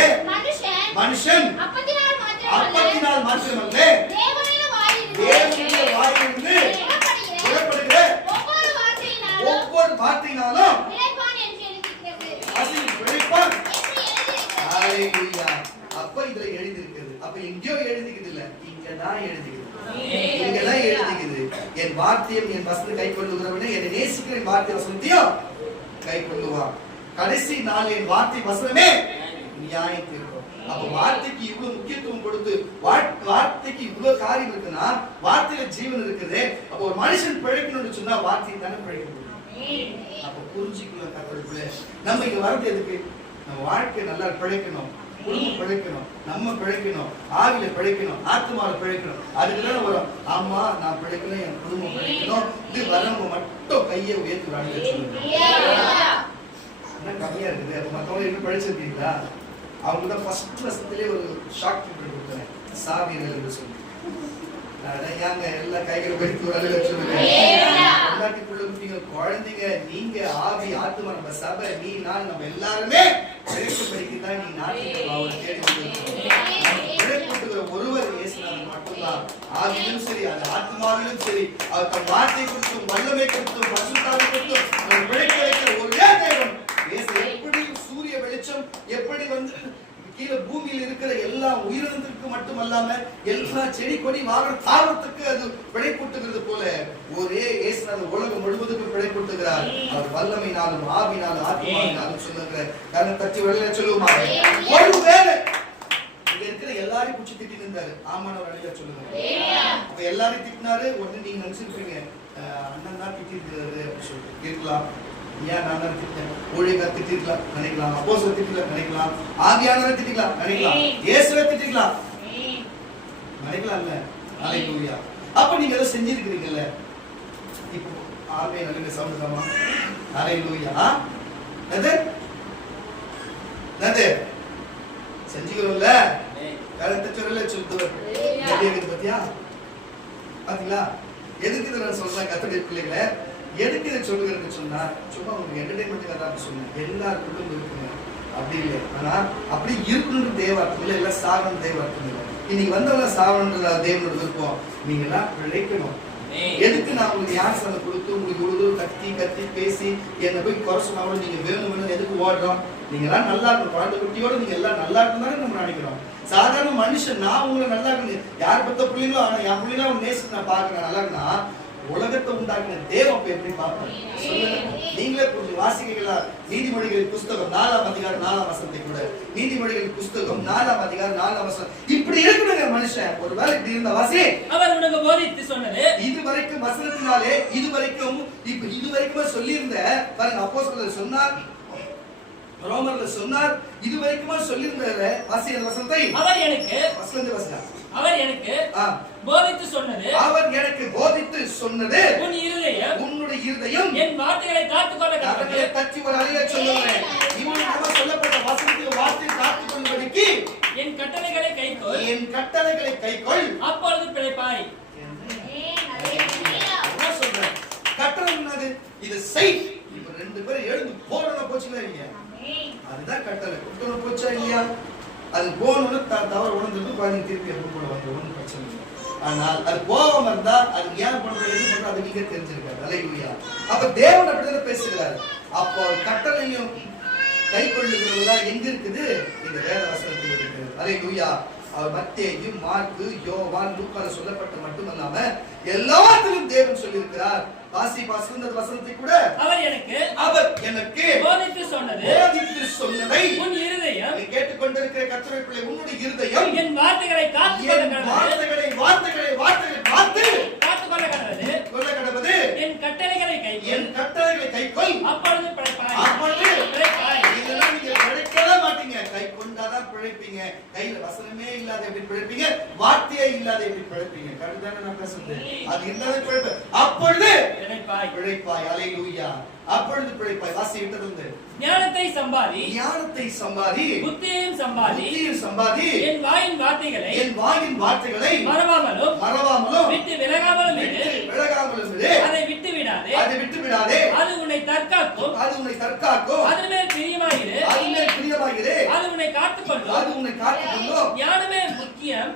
மனுஷன் அப்பத்தினால் மாத்திரமல்ல தேவனுடைய வாயிலிருந்து புறப்படுகிற ஒவ்வொரு வார்த்தையினாலும் பிழைப்பான். அல்லேலூயா. அப்ப இதுல எழுதி இருக்குது. அப்ப எங்கேயோ எழுதிக்குது இல்ல, இங்கதான் எழுதிக்குது. இங்கதான் எழுதிக்குது. என் வார்த்தையும் என் வசனத்தை கை கொள்ளுகிறவனே என்னை நேசிக்கிற என் வார்த்தை வசனத்தையும் கை கொள்ளுவான். கடைசி நாள் என் வார்த்தை வசனமே நியாயம் தீர்க்கும். அப்ப வார்த்தைக்கு இவ்வளவு முக்கியத்துவம் கொடுத்து வார்த்தைக்கு இவ்வளவு காரியம் இருக்குன்னா வார்த்தையில ஜீவன் இருக்குது. அப்ப ஒரு மனுஷன் பிழைக்கணும்னு சொன்னா வார்த்தையை தானே பிழைக்க முடியும். அப்ப புரிஞ்சுக்கலாம் கத்தருக்குள்ள. நம்ம இங்க வரது எதுக்கு? நம்ம வாழ்க்கை நல்லா பிழைக்கணும், குடும்பம் பிழைக்கணும், நம்ம பிழைக்கணும், ஆவில பிழைக்கணும், ஆத்மாவில பிழைக்கணும். அதுக்குதான் வரும். ஆமா, நான் பிழைக்கணும், என் குடும்பம் பிழைக்கணும். இது வரவங்க மட்டும் கையை உயர்த்தி வாழ்க்கை சொல்லுங்க. என்ன கம்மியா இருக்குது? அப்ப மத்தவங்க இன்னும் பிழைச்சிருக்கீங்களா? அவங்க தான் ஃபர்ஸ்ட் வருஷத்திலே ஒரு ஷாக் ட்ரீட்மெண்ட் கொடுத்தாங்க, சாவியர்கள் என்று சொல்லி. ஏங்க எல்லா கைகளை படித்து ஒரு சொல்லுங்க. எல்லாத்துக்குள்ள நீங்க குழந்தைங்க, நீங்க ஆவி ஆத்மா, நம்ம சபை, நீ நான், நம்ம எல்லாருமே பிழைப்புபடிக்குதான் நீ நாட்டுக்கு அவரை தேடி வந்திருக்கோம். பிழைப்புட்டுகிற ஒருவர் இயேசுநாதர் மட்டும்தான். ஆவியிலும் சரி, அது ஆத்மாவிலும் சரி, அவர் தன் வார்த்தை கொடுத்தும் வல்லமை கொடுத்தும் பரிசுத்தாவி கொடுத்தும் அவர் பிழைக்க வைக்கிற ஒரே தேவன் இயேசு. எப்படி சூரிய வெளிச்சம் எப்படி வந்து கீழே பூமியில் இருக்கிற எல்லா உயிரினத்திற்கு மட்டுமல்லாம எல்லா செடி கொடி வாகன தாவரத்துக்கு அது பிழைப்பூட்டுகிறது போல ஒரே இயேசுநாதர் உலகம் முழுவதுக்கும் பிழைப்பூட்டுகிறார். அவர் வல்லமையினாலும் ஆவினாலும் ஆத்மாவினாலும் சொல்லுகிற கண்ணை தட்டி வெளியில சொல்லுமா. ஒருவேளை இங்க இருக்கிற எல்லாரையும் பிடிச்சி திட்டி இருந்தாரு. ஆமானவர் அழிக்க சொல்லுங்க. அப்ப எல்லாரையும் திட்டினாரு. உடனே நீங்க நினைச்சிருப்பீங்க, அண்ணன் தான் திட்டி இருக்கிறாரு அப்படின்னு சொல்லிட்டு இருக்கலாம். ஏன் நான் தான் திட்டேன்? ஊழியக்காரர் திட்டிருக்கலாம் நினைக்கலாம், அப்போஸ்தலர் திட்டிருக்கலாம் நினைக்கலாம், ஆவியானவர் திட்டிக்கலாம் நினைக்கலாம், இயேசுவை திட்டிருக்கலாம் நினைக்கலாம் இல்ல. அல்லேலூயா. அப்ப நீங்க எதை செஞ்சிருக்கிறீங்கல்ல? இப்போ ஆமே நல்ல சவுண்ட் தாமா. அல்லேலூயா. நது செஞ்சுக்கிறோம்ல, கரெக்டா சொல்லல சொல்லுது. பத்தியா பாத்தீங்களா? எதுக்கு இதை நான் சொல்றேன் கர்த்தருடைய பிள்ளைகளை? எதுக்கு இதை சொல்லுகிறேன்னு சொன்னா, சும்மா உங்களுக்கு என்டர்டைன்மெண்ட்டுக்காக தான் சொன்னேன். எல்லாருக்குள்ளும் இருக்குங்க, அப்படி இல்லை. ஆனா அப்படி இருக்கணும்னு தேவார்த்தம் இல்லை, எல்லாம் சாகணும் தேவார்த்தம் இல்லை. இன்னைக்கு வந்தவங்க சாகணுன்ற தேவனோட விருப்பம். நீங்க எல்லாம் பிழைக்கணும். எதுக்கு நான் உங்களுக்கு யார் சந்தை கொடுத்து உங்களுக்கு இவ்வளவு கத்தி பேசி என்னை போய் குறை சொன்னாலும் நீங்க வேணும் எதுக்கு ஓடுறோம்? நீங்க எல்லாம் நல்லா இருக்கணும். குழந்தை குட்டியோட நீங்க எல்லாம் நல்லா இருக்கணும் நம்ம நினைக்கிறோம். சாதாரண மனுஷன் நான் உங்களை நல்லா இருக்கணும். யார் பத்த பிள்ளைங்களோ, ஆனா என் பிள்ளைங்க அவங்க நேசித்து நான் பாக்குறேன் நல்லா இருக்குன்னா உலகத்தை உண்டாக்கின தேவன் எப்படி பார்ப்பேன் சொல்லுங்க. நீங்களே கொஞ்சம் வாசிக்கிறீங்களா? நீதிமொழிகளின் புஸ்தகம் 4ஆம் அதிகாரம் 4ஆம் வசனத்தை கூட, நீதிமொழிகளின் புஸ்தகம் 4ஆம் அதிகாரம் 4ஆம் வசனம். இப்படி இருக்கணுங்க மனுஷன். ஒருவேளை இப்படி இருந்த வாசி அவர் உனக்கு போதித்து சொன்னது இதுவரைக்கும் வசனத்தினாலே இதுவரைக்கும் சொல்லி இருந்த பாருங்க. அப்போஸ்தலர் சொன்னார், ரோமர்ல சொன்னார், இதுவரைக்குமா சொல்லி இருந்த வாசி வசனத்தை அவர் எனக்கு போதித்து சொன்னது உன்னுடைய இருதயம் என் வார்த்தைகளை காத்துக்கொள்ள தட்டி ஒரு அழிய சொல்லுகிறேன். இவனுக்கு சொல்லப்பட்ட வசனத்தை வார்த்தை காத்துக்கொள்வதற்கு என் கட்டளைகளை கைக்கொள் அப்பொழுது பிழைப்பாய். சொல்றேன் கட்டளை என்னது? இது செய். இப்ப ரெண்டு பேரும் எழுந்து போறத போச்சுல. அதுதான் கட்டளை. குற்றம் போச்சா இல்லையா? அது போகணும்னு தவறு உணர்ந்துட்டு குழந்தைங்க திருப்பி எப்போ கூட வந்து ஒன்றும் பிரச்சனை இல்லை. ஆனால் அது போகாம இருந்தா அது ஏன் பண்றது எது பண்றது அது நீங்க தெரிஞ்சிருக்காரு. அல்லேலூயா. அப்ப தேவன் அப்படிதான் பேசுகிறார். அப்போ கட்டளையும் கை கொள்ளுகிறதா எங்க இருக்குது? இந்த வேத வசனத்தில் இருக்குது. அல்லேலூயா. அவர் மத்தேயு, மார்க்கு, யோவான், லூக்கால சொல்லப்பட்ட மட்டுமல்லாம எல்லாத்திலும் தேவன் சொல்லியிருக்கிறார். வாசி வசனத்தை கூட அவர் எனக்கு போதித்து சொன்னதை உன் இருதயம், நீ கேட்டுக்கொண்டிருக்கிற கர்த்தருடைய பிள்ளை, உன்னுடைய இருதயம் என் வார்த்தைகளை வார்த்தைகளை காத்துக் கொள்ள கடவது, என் கட்டளைகளை கைக்கொள். அப்பொழுது பிழைப்பாய். இதெல்லாம் நீங்க பிழைக்கவே மாட்டீங்க. கை கொண்டாதான் பிழைப்பீங்க. கையில வசனமே இல்லாத எப்படி பிழைப்பீங்க? வார்த்தையே இல்லாத எப்படி பிழைப்பீங்க? கரெக்டான நான் பேசுறது. அது இல்லாத பிழைப்பு. அப்பொழுது பிழைப்பாய். அல்லேலூயா. அப்பொழுது பிழைப்பாய். வாசி விட்டது. ஞானத்தை சம்பாதி, புத்தியையும் சம்பாதி, என் வாயின் வார்த்தைகளை மறவாமலும் விட்டு விலகாமலும் இரு. அதை விட்டு விடாதே. அது உன்னை தற்காக்கும். அதன் மேல் பிரியமாயிரு. அது உன்னை காத்துக்கொள்ளும். ஞானமே முக்கியம்.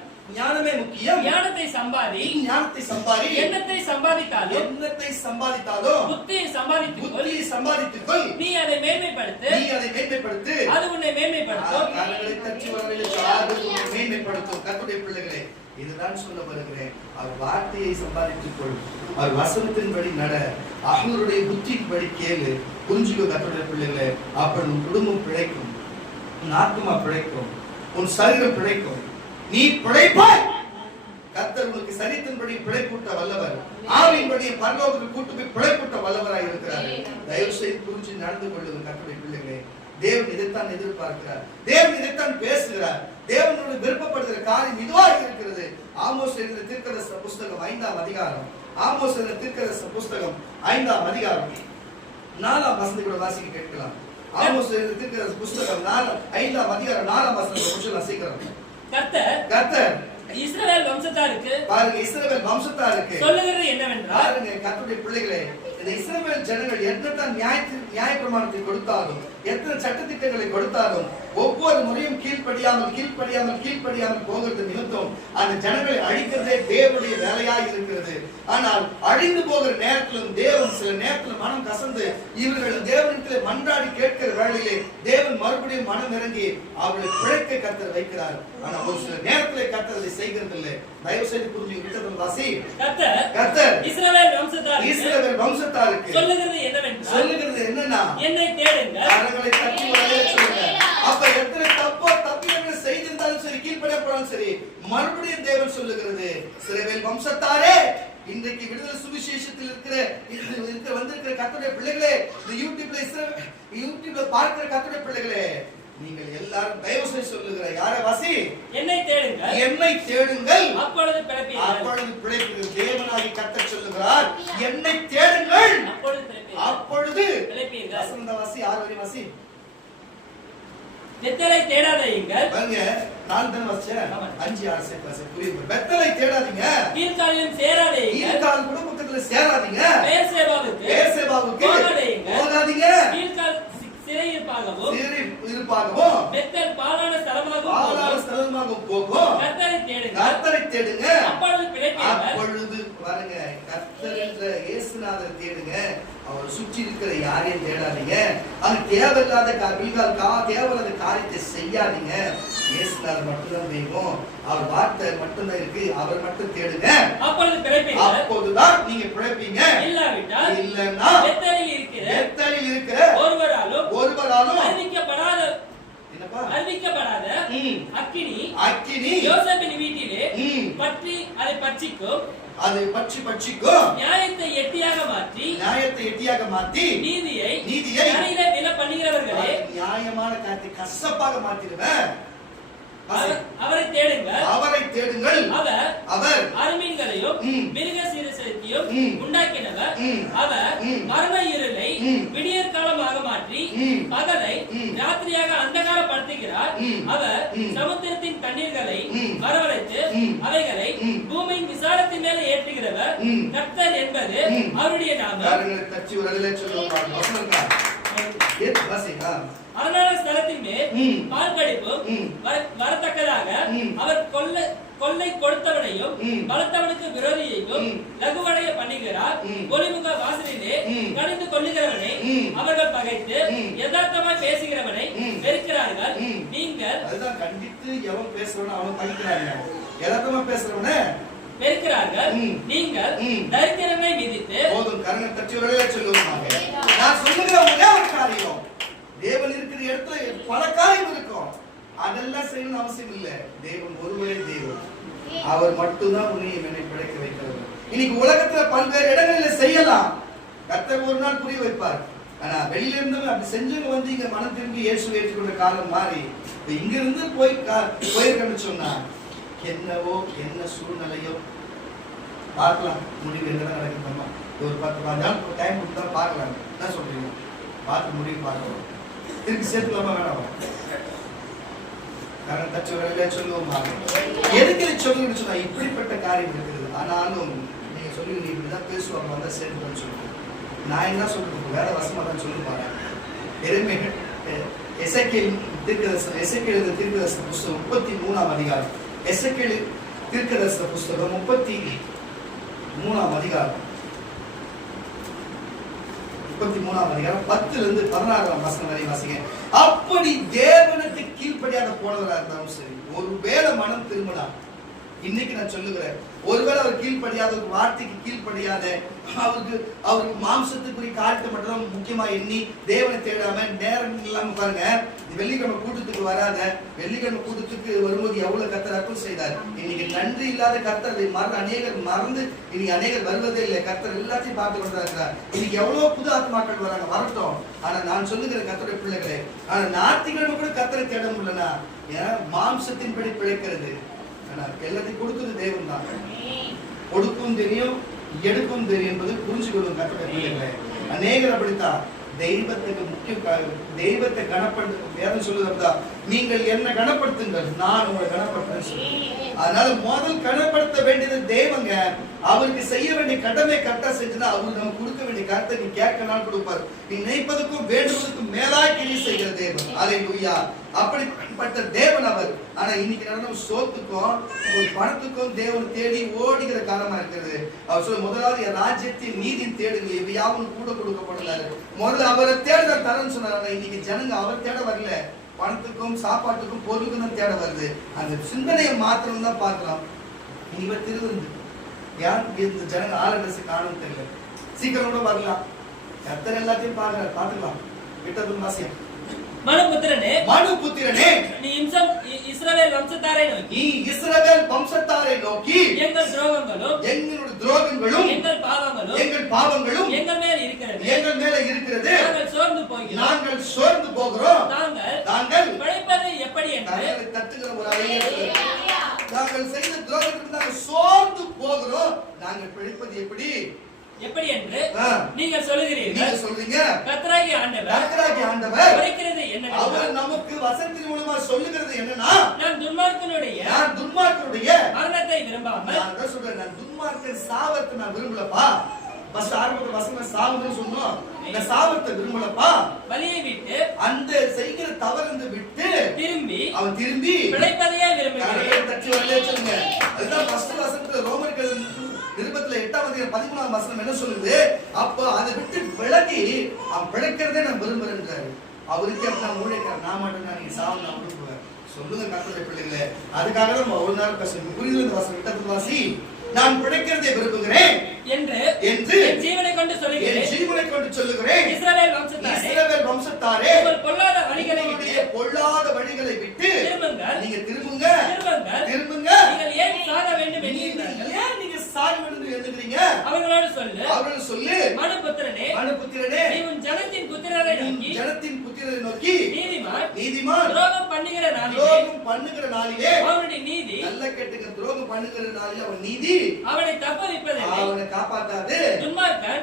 ஞானத்தை சம்பாதி. எண்ணத்தை சம்பாதித்தாலும் புத்தியை சம்பாதித்துக்கொள். நீ அதை மேன்மைப்படுத்து. அது உன்னை மேன்மைப்படுத்தும். கர்த்தருடைய பிள்ளைகளே, இதுதான் சொல்ல வருகிறேன். அவர் வார்த்தையை சம்பாதித்துக்கொள். அவர் வசனத்தின்படி நட. அவருடைய புத்தியின்படி கேளு. புரிஞ்சுக்கோ கர்த்தருடைய பிள்ளைகளே. அப்ப உன் குடும்பம் பிழைக்கும், உன் ஆத்மா பிழைக்கும், உன் சரீரம் பிழைக்கும். நீ பிழைப்பாய். கர்த்தர் உங்களுக்கு சரீரத்தின்படி பிழைப்பூட்ட வல்லவர். ஆவியின்படி பரலோகத்துக்கு கூட்டு போய் பிழைப்பூட்ட வல்லவராய் இருக்கிறார். தயவு செய்து புரிஞ்சு நடந்து கொள்ளுங்கள் கர்த்தருடைய பிள்ளைகளே. தேவன் இதைத்தான் எதிர்பார்க்கிறார். தேவன் இதைத்தான் பேசுகிறார். தேவனுடைய விருப்பப்படுகிற காரியம் இதுவாக இருக்கிறது. ஆமோஸ் எழுதின தீர்க்கதரிசன புஸ்தகம் 5ஆம் அதிகாரம். ஆமோஸ் எழுதின தீர்க்கதரிசன புஸ்தகம் 5ஆம் அதிகாரம் 4ஆம் வசனத்தை கூட வாசிக்க கேட்கலாம். ஆமோஸ் எழுதின தீர்க்கதரிசன புஸ்தகம் 5ஆம் அதிகாரம் 4ஆம் வசனத்தை கொஞ்சம் சீக்கிரம். கர்த்தர் இஸ்ரவேல் வம்சத்தாருக்கு, பாருங்க, இஸ்ரவேல் வம்சத்தாருக்கு சொல்லுகிறது என்னவென்றால், பாருங்க கர்த்தருடைய பிள்ளைகளே, இந்த இஸ்ரவேல் ஜனங்கள் என்னதான் நியாயப்பிரமாணத்தை கொடுத்தாலும், எத்தனை சட்டத்திட்டங்களை கொடுத்தாலும், ஒவ்வொரு முறையும் கீழ்ப்படியாமல் போகிறது நிமித்தம் அந்த ஜனங்களை அழிக்கிறதே தேவனுடைய வேலையாய் இருக்கிறது. ஆனால் அழிந்து போகிற நேரத்திலும் தேவன் சில நேரத்தில் மனம் கசந்து இவர்கள் தேவனிடத்தில் மன்றாடி கேட்கிற வேளையிலே தேவன் மறுபடியும் மனம் இறங்கி அவர்களை பிழைக்க கர்த்தர் வைக்கிறார். ஆனால் ஒரு சில நேரத்திலே கர்த்தர் அதை செய்கிறது இல்லை. தயவு செய்து புரிஞ்சுக்கிட்டு வாசி. கர்த்தர் இஸ்ரவேல் வம்சத்தாருக்கு சொல்லுகிறது என்னன்னா, என்னை தேடுங்கள். அவர்களை தட்டி வரவே சொல்லுங்க. அப்ப எத்தனை தப்பியவர்கள் செய்திருந்தாலும் சரி, கீழ்ப்படியாப்படாலும் சரி, மறுபடியும் தேவன் சொல்லுகிறது, இஸ்ரவேல் வம்சத்தாரே, இன்றைக்கு விடுதலை சுவிசேஷத்தில் வந்திருக்கிற கர்த்தருடைய பிள்ளைகளே, இந்த யூடியூப்ல பார்க்கிற கர்த்தருடைய பிள்ளைகளே, நீங்கள் எல்லாரும் தயவு செய்து சொல்லுகிற யாரை வாசி? என்னை தேடுங்கள். அப்பொழுது பிழைப்பீர்கள். தேவனாகி கர்த்தர் சொல்லுகிறார், என்னை தேடுங்கள், அப்பொழுது பிழைப்பீர்கள். வசனத்தை வாசி, 6 வரை வாசி. பெத்தலை தேடாதீங்கள். பாருங்க, 4 தான் வாசிச்சேன். 5 6 சேர்த்து வாசி. புரியுது. பெத்தலை தேடாதீங்க. கீழ்காலிலும் சேராதீங்க. கீழ்கால் குடும்பத்துல சேராதீங்க. பெயர்சேபாவுக்கு போகாதீங்க. கீழ்கால் சிறையிருப்பாகவும் பெத்தல் பாலான ஸ்தலமாகவும் போகும். கர்த்தரை தேடுங்க. அப்பொழுது பாருங்க, கர்த்தர் என்ற இயேசுநாதரை தேடுங்க. அவர் சுற்றி இருக்கிற யாரையும் தேடாதீங்க. அது தேவையில்லாத தேவையில்லாத காரியத்தை செய்யாதீங்க. இயேசுநாதர் மட்டும்தான் தெய்வம். அவர் வார்த்தை மட்டும்தான் இருக்கு. அவர் மட்டும் தேடுங்க. அப்போதுதான் நீங்க பிழைப்பீங்க. இல்லன்னா பெத்தலில் இருக்கிற ஒருவராலும் அறிவிக்கப்படாத அக்கினி யோசேப்பின் வீட்டிலே பற்றி அதை பட்சிக்கும். நியாயத்தை எட்டியாக மாற்றி நீதியை வில பண்ணுகிறவர்களே, நியாயமான காரியத்தை கசப்பாக மாத்திடுவேன். அவரை தேடுங்கள். அவர் அருமீன்களையும் மிருக சீரசத்தையும் உண்டாக்கினவர். அவர் மரண இருளை விடியற் காலமாக மாற்றி பகலை ராத்திரியாக அந்தகாரப்படுத்துகிறார். அவர் சமுத்திரத்தின் தண்ணீர்களை வரவழைத்து அவைகளை பூமியின் விசாலத்தின் மேல ஏற்றுகிறவர். கர்த்தர் என்பது அவருடைய நாமம். வாசிங்க. அரணான ஸ்தலத்தின் மேல் ம். பால் கடிப்பும் ம். வரத்தக்கதாக ம். அவர் கொள்ளை கொடுத்தவனையும் ம். பலத்தவனுக்கு விரோதியையும் ம். லகுவடைய பண்ணுகிறார். ம். ஒளிமுக வாசலிலே ம். கடிந்து கொள்ளுகிறவனை ம். அவர்கள் பகைத்து ம். யதார்த்தமாய் பேசுகிறவனை ம். வெறுக்கிறார்கள். ம். நீங்கள் அதுதான் கண்டித்து எவன் பேசுறவனோ அவன் பகிக்கிறாங்க. யதார்த்தமா பேசுறவனே வெறுக்கிறார்கள். ம். நீங்கள் ம். தரித்திரனை விதித்து போதும் கரங்க தட்டி வரவே சொல்லுவாங்க. நான் சொல்லுகிற ஒரே ஒரு காரியம், தேவன் இருக்கிற இடத்துல பல காரியம் இருக்கும். அதெல்லாம் செய்யணும்னு அவசியம் இல்லை. தேவன் ஒருவரே தேவன். அவர் மட்டும்தான் உன்னையும் என்னை பிழைக்க வைக்கிறது. இன்னைக்கு உலகத்துல பல்வேறு இடங்களில் செய்யலாம். கர்த்தர் ஒரு நாள் புரிய வைப்பார். ஆனா வெளியில இருந்து அப்படி செஞ்சவங்க வந்து இங்க மனம் திரும்பி இயேசு ஏற்றுக்கொண்ட காலம் மாறி இங்க இருந்து போயிருக்கணும்னு சொன்னா என்னவோ என்ன சூழ்நிலையோ பார்க்கலாம். முடிவு என்னதான் நடக்குதுமா ஒரு 10-15 நாள் டைம் கொடுத்தா பார்க்கலாம். என்ன சொல்றீங்க? பார்த்து முடிவு பார்க்கலாம். திருப்பி சேர்த்துலாமா வேணாமா? சொல்லுவோம். எதுக்கு சொல்லுன்னு சொன்னா இப்படிப்பட்ட காரியம் இருக்குது. ஆனாலும் நீங்க சொல்லி நீ இப்படிதான் பேசுவாங்க வந்தா சேர்ந்து சொல்லுங்க. நான் என்ன சொல்றது வேற வசமா தான் சொல்லி பாருங்க. எசேக்கியேல் தீர்க்கதரிசன புஸ்தகம் 33ஆம் அதிகாரம். எசேக்கியேல் தீர்க்கதரிசன புஸ்தகம் 33ஆம் அதிகாரம் 33ஆம் அதிகாரம் 10 இருந்து 16ஆம் வசனம் வரை வாசிங்க. அப்படி தேவனுக்கு கீழ்ப்படியாத போனவரா இருந்தாலும் சரி, ஒருவேளை மனம் திரும்பினா, இன்னைக்கு நான் சொல்லுகிறேன், ஒருவேளை அவர் கீழ்ப்படியாத, ஒரு வார்த்தைக்கு கீழ்ப்படியாத, அவருக்கு மாம்சத்துக்குரிய காரியத்தை மட்டும் முக்கியமா எண்ணி தேவனை தேடாம நேரம் இல்லாம பாருங்க. வெள்ளிக்கிழமை கூட்டத்துக்கு வராத, வெள்ளிக்கிழமை கூட்டத்துக்கு வரும்போது எவ்வளவு கர்த்தர் அற்புதம் செய்தார். இன்னைக்கு நன்றி இல்லாத கர்த்தர் அநேகர் மறந்து இன்னைக்கு அநேகர் வருவதே இல்லை. கர்த்தர் எல்லாத்தையும் பார்த்து கொண்டிருக்கிறார். இன்னைக்கு எவ்வளவு புது ஆத்மாக்கள் வராங்க, வரட்டும். ஆனா நான் சொல்லுகிற கர்த்தருடைய பிள்ளைகளே, ஆனா ஞாயிற்றுக்கிழமை கூட கர்த்தரை தேட முடியலன்னா மாம்சத்தின்படி பிழைக்கிறது. எல்லாத்தையும் கொடுத்தது தேவன் தான். கொடுக்கும் தெரியும், எடுக்கும் தெரியும் என்பது புரிஞ்சுக்கொள்ளும் கர்த்தருடைய பிள்ளைகளே. அநேகர் அப்படித்தான் தெய்வத்துக்கு முக்கிய தெய்வத்தை கனப்படுத்த வேதம் சொல்லுகிறதா, நீங்கள் என்ன கனப்படுத்துங்கள் நான் உங்களை கனப்படுத்துறேன். அதனால முதல் கனப்படுத்த வேண்டியது தெய்வங்க. அவருக்கு செய்ய வேண்டிய கடமை கரெக்டா செஞ்சுனா அவருக்கு நம்ம கொடுக்க வேண்டிய கருத்தை நீ கேட்கலாம் கொடுப்பார். நீ நினைப்பதற்கும் வேண்டுவதற்கும் மேலாய் கிரி செய்கிற தேவன். அல்லேலூயா. அப்படிப்பட்ட தேவன் அவர். ஆனா இன்னைக்கு நடந்த சோத்துக்கும் ஒரு பணத்துக்கும் தேவன் தேடி ஓடுகிற காலமா இருக்கிறது. அவர் சொல்ல முதலாவது என் ராஜ்யத்தின் நீதியின் தேடுங்க, எவையாவும் கூட கொடுக்கப்படுறாரு. முதல்ல அவரை தேடுதல் தரன்னு சொன்னாரு. இன்னைக்கு ஜனங்க அவர் தேட வரல, பணத்துக்கும் சாப்பாட்டுக்கும் பொருளுக்கும் தான் தேட வருது. அந்த சிந்தனையை மாத்திரம் தான் பார்க்கலாம். இவர் திருவிருந்து யார் இந்த ஜனங்க ஆளுநரசு காணும் தெரியல. சீக்கிரம் கூட வரலாம். கர்த்தர் எல்லாத்தையும் பார்க்கலாம். கிட்டது வாசியம். மனுபுத்திரனே, நீ இஸ்ரவேல் வம்சத்தாரை நோக்கி, எங்கள் துரோகங்களும் எங்கள் பாவங்களும் எங்கள் மேல் இருக்கிறது. நாங்கள் சோர்ந்து போகிறோம். நாங்கள் பிழைப்பது எப்படி என்று தட்டுகிற ஒரு அறையே. நாங்கள் செய்த துரோகத்துக்கு நாங்கள் சோர்ந்து போகிறோம். நாங்கள் பிழைப்பது எப்படி என்று நீங்கள் சொல்லுகிறீர்கள். நீங்க சொல்றீங்க. கர்த்தராகிய ஆண்டவர் உரைக்கிறது என்னன்னா, அவர் நமக்கு வசனத்தின் மூலமா சொல்லுகிறது என்னன்னா, நான் துன்மார்க்கனுடைய மரணத்தை விரும்பாமல், நான் சொல்றேன், நான் துன்மார்க்கன் சாவத்தை நான் விரும்பலப்பா. பஸ் ஆரம்பத்துல வசனம் சாவுன்னு சொன்னோம். இந்த சாவத்தை விரும்பலப்பா. பலியை விட்டு அந்த செய்கிற தவறு விட்டு அவன் திரும்பி பிழைப்பதையே விரும்புகிறான். தட்டி வரலே சொல்லுங்க. அதுதான் ஃபர்ஸ்ட் வசனத்துல ரோமர்கள் நிருபத்துல 8ஆம் அதிகாரம் 13ஆம் வசனம் என்ன சொல்லுது? அப்போ அதை விட்டு விலகி அவன் பிழைக்கிறதே நான் விரும்புறேன்றாரு. அவருக்கு அப்ப ஊழியக்காரர் நான் மட்டும் நான் நீங்க சாவு நான் விரும்புவேன். சொல்லுங்க கர்த்தருடைய பிள்ளைகளே. அதுக்காக தான் ஒரு நாள் பேசுறேன். புரியுது இந்த வசனம் கிட்ட வாசி. நான் பிழைக்கிறதை விரும்புகிறேன் என்று என் ஜீவனை கொண்டு சொல்லுகிறேன். இஸ்ரவேல் வம்சத்தாரே, உங்கள் பொல்லாத வழிகளை விட்டு நீங்க திரும்புங்க. நீங்கள் ஏன் சாக வேண்டும் என்கிறீர்கள்? ஏன் நீங்க சாக வேண்டும் என்று எண்ணுகிறீங்க? அவர்களோடு சொல்லு. மனுபுத்திரனே, நீ உன் ஜனத்தின் புத்திரரை நோக்கி நீதிமான் துரோகம் பண்ணுகிற நாளிலே அவனுடைய நீதி, நல்ல கேட்டுங்க, துரோகம் பண்ணுகிற நாளிலே அவன் நீதி அவனை தப்புவிப்பதில்லை, அவனை காப்பாற்றாது.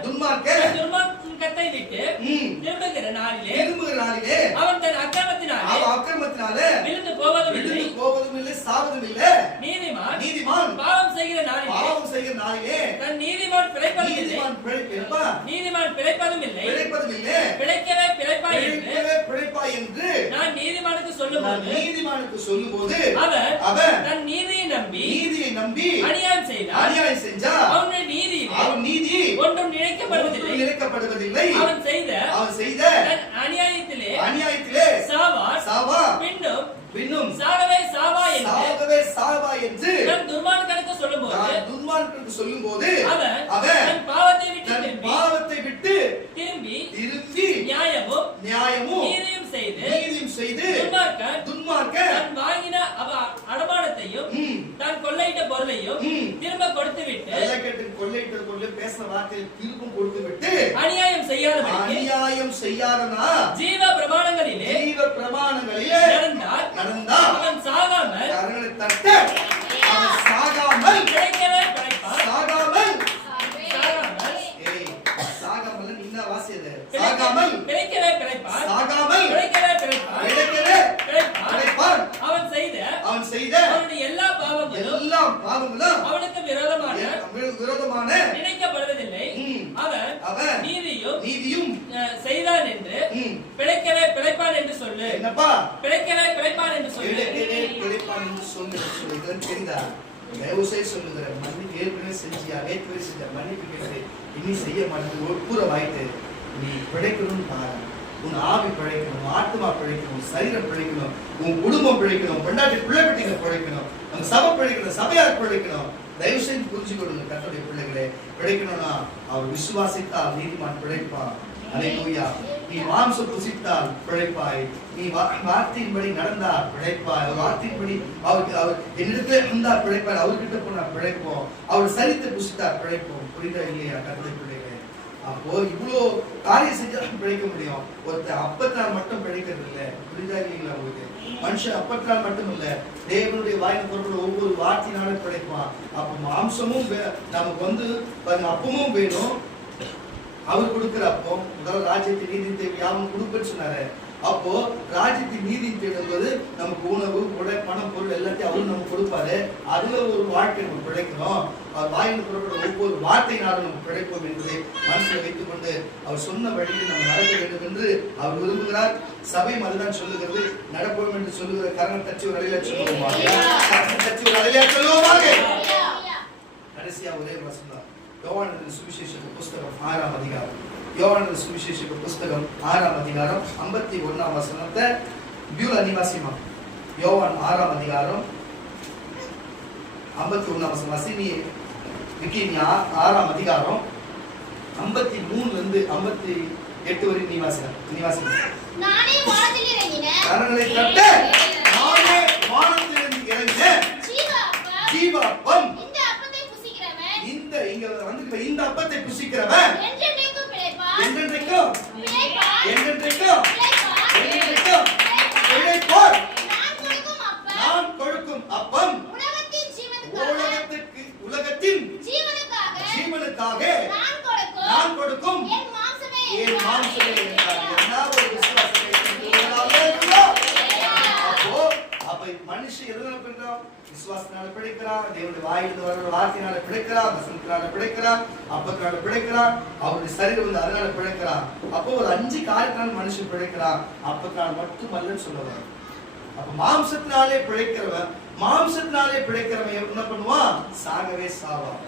துன்மார்க்கத்தை விட்டு திரும்புகிற நாளிலே அவன் தன் அக்கிரமத்தினாலே விழுந்து போவதும் இல்லை, சாவதும் இல்லை. நீதிமான் பாவம் செய்கிற நாளிலே தன் நீதிமான் பிழைப்பதும் இல்லை. பிழைக்கவே பிழைப்பா பிழைப்பாய் என்று பிழைக்கவே பிழைப்பாய் என்று நான் நீதிமானுக்கு நான் சொல்லும்போது நீதிமானுக்கு சொல்லும்போது அவன் தன் நீதியை நம்பி அநியாயம் செஞ்சா அவனுடைய நீதியிலே அவன் நீதி ஒன்றும் நினைக்கப்படுவதில்லை. அவன் செய்த தன் அநியாயத்திலே சாவா பின்னும் சாகவே சாவா என்று தன் துன்மார்க்கனுக்கு சொல்லும்போது அவன் தன் பாவத்தை விட்டு திரும்பி நியாயமும் நீதியும் செய்து துன்மார்க்கன் தான் வாங்கின அடமானத்தையும் தான் கொள்ளையிட்ட பொருளையும் திரும்ப கொடுத்து விட்டு கொள்ளையிட்ட பொருளை பேசுற வார்த்தையை திரும்ப கொடுத்து விட்டு அநியாயம் செய்யாதனா ஜீவ பிரமாணங்களிலே நடந்தால் அவன் சாகாமல் கிடைக்கவே பிழைப்பான். அவன் செய்த அவனுடைய எல்லா பாவங்களும் அவனுக்கு விரோதமான நினைக்கப்படுவதில்லை. அவன் நீதியும் செய்தான் என்று பிழைப்பான் என்று சொல்லு. பிழைக்கவே பிழைப்பான் என்று சொல்லு. சொல்லுகிற மன்னிப்பு ஏற்கனவே செஞ்சியா ஏற்கனவே செஞ்ச மன்னிப்பு கேட்டு இனி செய்ய மாட்டேன் ஒப்புற வாய்த்து நீ பிழைக்கணும்னு பாரு. உன் ஆவி பிழைக்கணும், ஆத்மா பிழைக்கணும், சரீரம் பிழைக்கணும், உன் குடும்பம் பிழைக்கணும், பொண்டாட்டி பிள்ளை குட்டிங்க பிழைக்கணும், உன் சபை பிழைக்கணும், சபையார் பிழைக்கணும். தயவு செய்து புரிஞ்சு கொள்ளுங்க கர்த்தருடைய பிள்ளைகளே. பிழைக்கணும்னா அவர் விசுவாசித்தால் நீதிமான் பிழைப்பான். அல்லேலூயா. நீ மாம்சம் புசித்தால் பிழைப்பாய், நீ வார்த்தையின்படி நடந்தால் பிழைப்பாய். அவர் வார்த்தையின்படி அவர் என்னிடத்துல இருந்தா பிழைப்பார், அவர்கிட்ட போனா பிழைப்போம், அவர் சரித்தை புசித்தால் பிழைப்போம். புரியுதா இல்லையா கர்த்தருடைய பிள்ளைகளே? அப்போ இவ்வளோ காரியம் செஞ்சாலும் பிழைக்க முடியும். ஒருத்தர் அப்பத்தினால் மட்டும் பிழைக்கிறது இல்லை. புரியுதா இல்லைங்களா உங்களுக்கு? மனுஷன் அப்பத்தினால் மட்டும் இல்ல, தேவனுடைய வாயில பொருட்கள் ஒவ்வொரு வார்த்தையினாலும் பிழைப்பான். அப்ப மாம்சமும் நமக்கு அப்பமும் வேணும். அவர் கொடுக்கிற அப்போ முதல்ல ராஜ்யத்தை நீதி தேவை யாரும் கொடுப்பேன்னு சொன்னாரு. அப்போ ராஜ்யத்தின் நீதி தேடும்போது நமக்கு உணவு உடை பணம் பொருள் எல்லாத்தையும் அவரும் நமக்கு கொடுப்பாரு. அதுல ஒரு வாழ்க்கை நம்ம பிழைக்கணும். அவர் வாயில் புறப்படும் ஒவ்வொரு வார்த்தையினாலும் நம்ம பிழைப்போம் என்பதை மனசில் வைத்துக் கொண்டு அவர் சொன்ன வழியில் நம்ம நடக்க வேண்டும் என்று அவர் விரும்புகிறார். சபையும் அதுதான் சொல்லுகிறது. நடப்போம் என்று சொல்லுகிற கரணம் தச்சு ஒரு அலையில சொல்லுவோமாக. கடைசியா ஒரே வசனம் தான். யோவானன் சுவிசேஷ புஸ்தகம் 6ஆம் அதிகாரம். யோவானன் சுவிசேஷ புஸ்தகம் 6ஆம் அதிகாரம் 51ஆம் வசனத்தை பியூலா நிவாசிமா. யோவான் 6ஆம் அதிகாரம் 51ஆம் வசனம் வாசினி விக்கினியா 6ஆம் அதிகாரம் 53ல இருந்து 58 வரை நிவாசிமா. நானே வானத்தில் இறங்கினேன், கரங்களை தட்ட. நானே வானத்திலிருந்து இறங்கின ஜீவ அப்பம். இங்க வந்து இந்த அப்பத்தை புசிக்கிறவன் என்றென்றைக்கும் பிழைப்பார். நான் கொடுக்கும் அப்பம் உலகத்தின் ஜீவனுக்காக நான் கொடுக்கும் என் மாம்சமே என்றார். என்ன ஒரு விசுவாசம்! அப்ப மனுஷன் எதனால பிழைக்கிறான்? விசுவாசத்தினால பிழைக்கிறான், தேவனுடைய வாயிலிருந்து வர வார்த்தையினால பிழைக்கிறான், வசனத்தினால பிழைக்கிறான், அப்பத்தினால பிழைக்கிறான், அவருடைய சரீரம் அதனால பிழைக்கிறான். அப்போ ஒரு 5 காரியத்தினால மனுஷன் பிழைக்கிறான், அப்பத்தினால மட்டுமல்லன்னு சொல்லுவாங்க. அப்ப மாம்சத்தினாலே பிழைக்கிறவன் என்ன பண்ணுவான்? சாகவே சாவான்.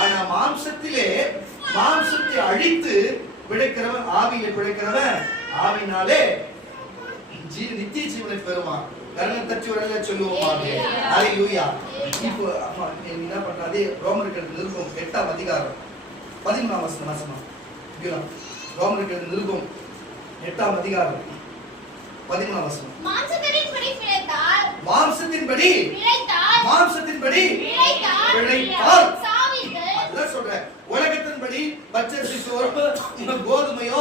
ஆனா மாம்சத்தை அழித்து பிழைக்கிறவன், ஆவியிலே பிழைக்கிறவன் ஆவினாலே நித்திய ஜீவனை பெறுவான். கரணம் தட்டி உடனே சொல்லுவோம். ஹல்லேலூயா. இப்போ என்ன பண்றாது? ரோமர்கள் நிருபம் 8ஆம் அதிகாரம் 13ஆம் வசனம். ரோமர்கள் நிருபம் 8ஆம் அதிகாரம் 13ஆம் வசனம். மாம்சத்தின்படி பிழைத்தால் அதான் சொல்றேன். உலகத்தின்படி பச்சரிசி சோறு கோதுமையோ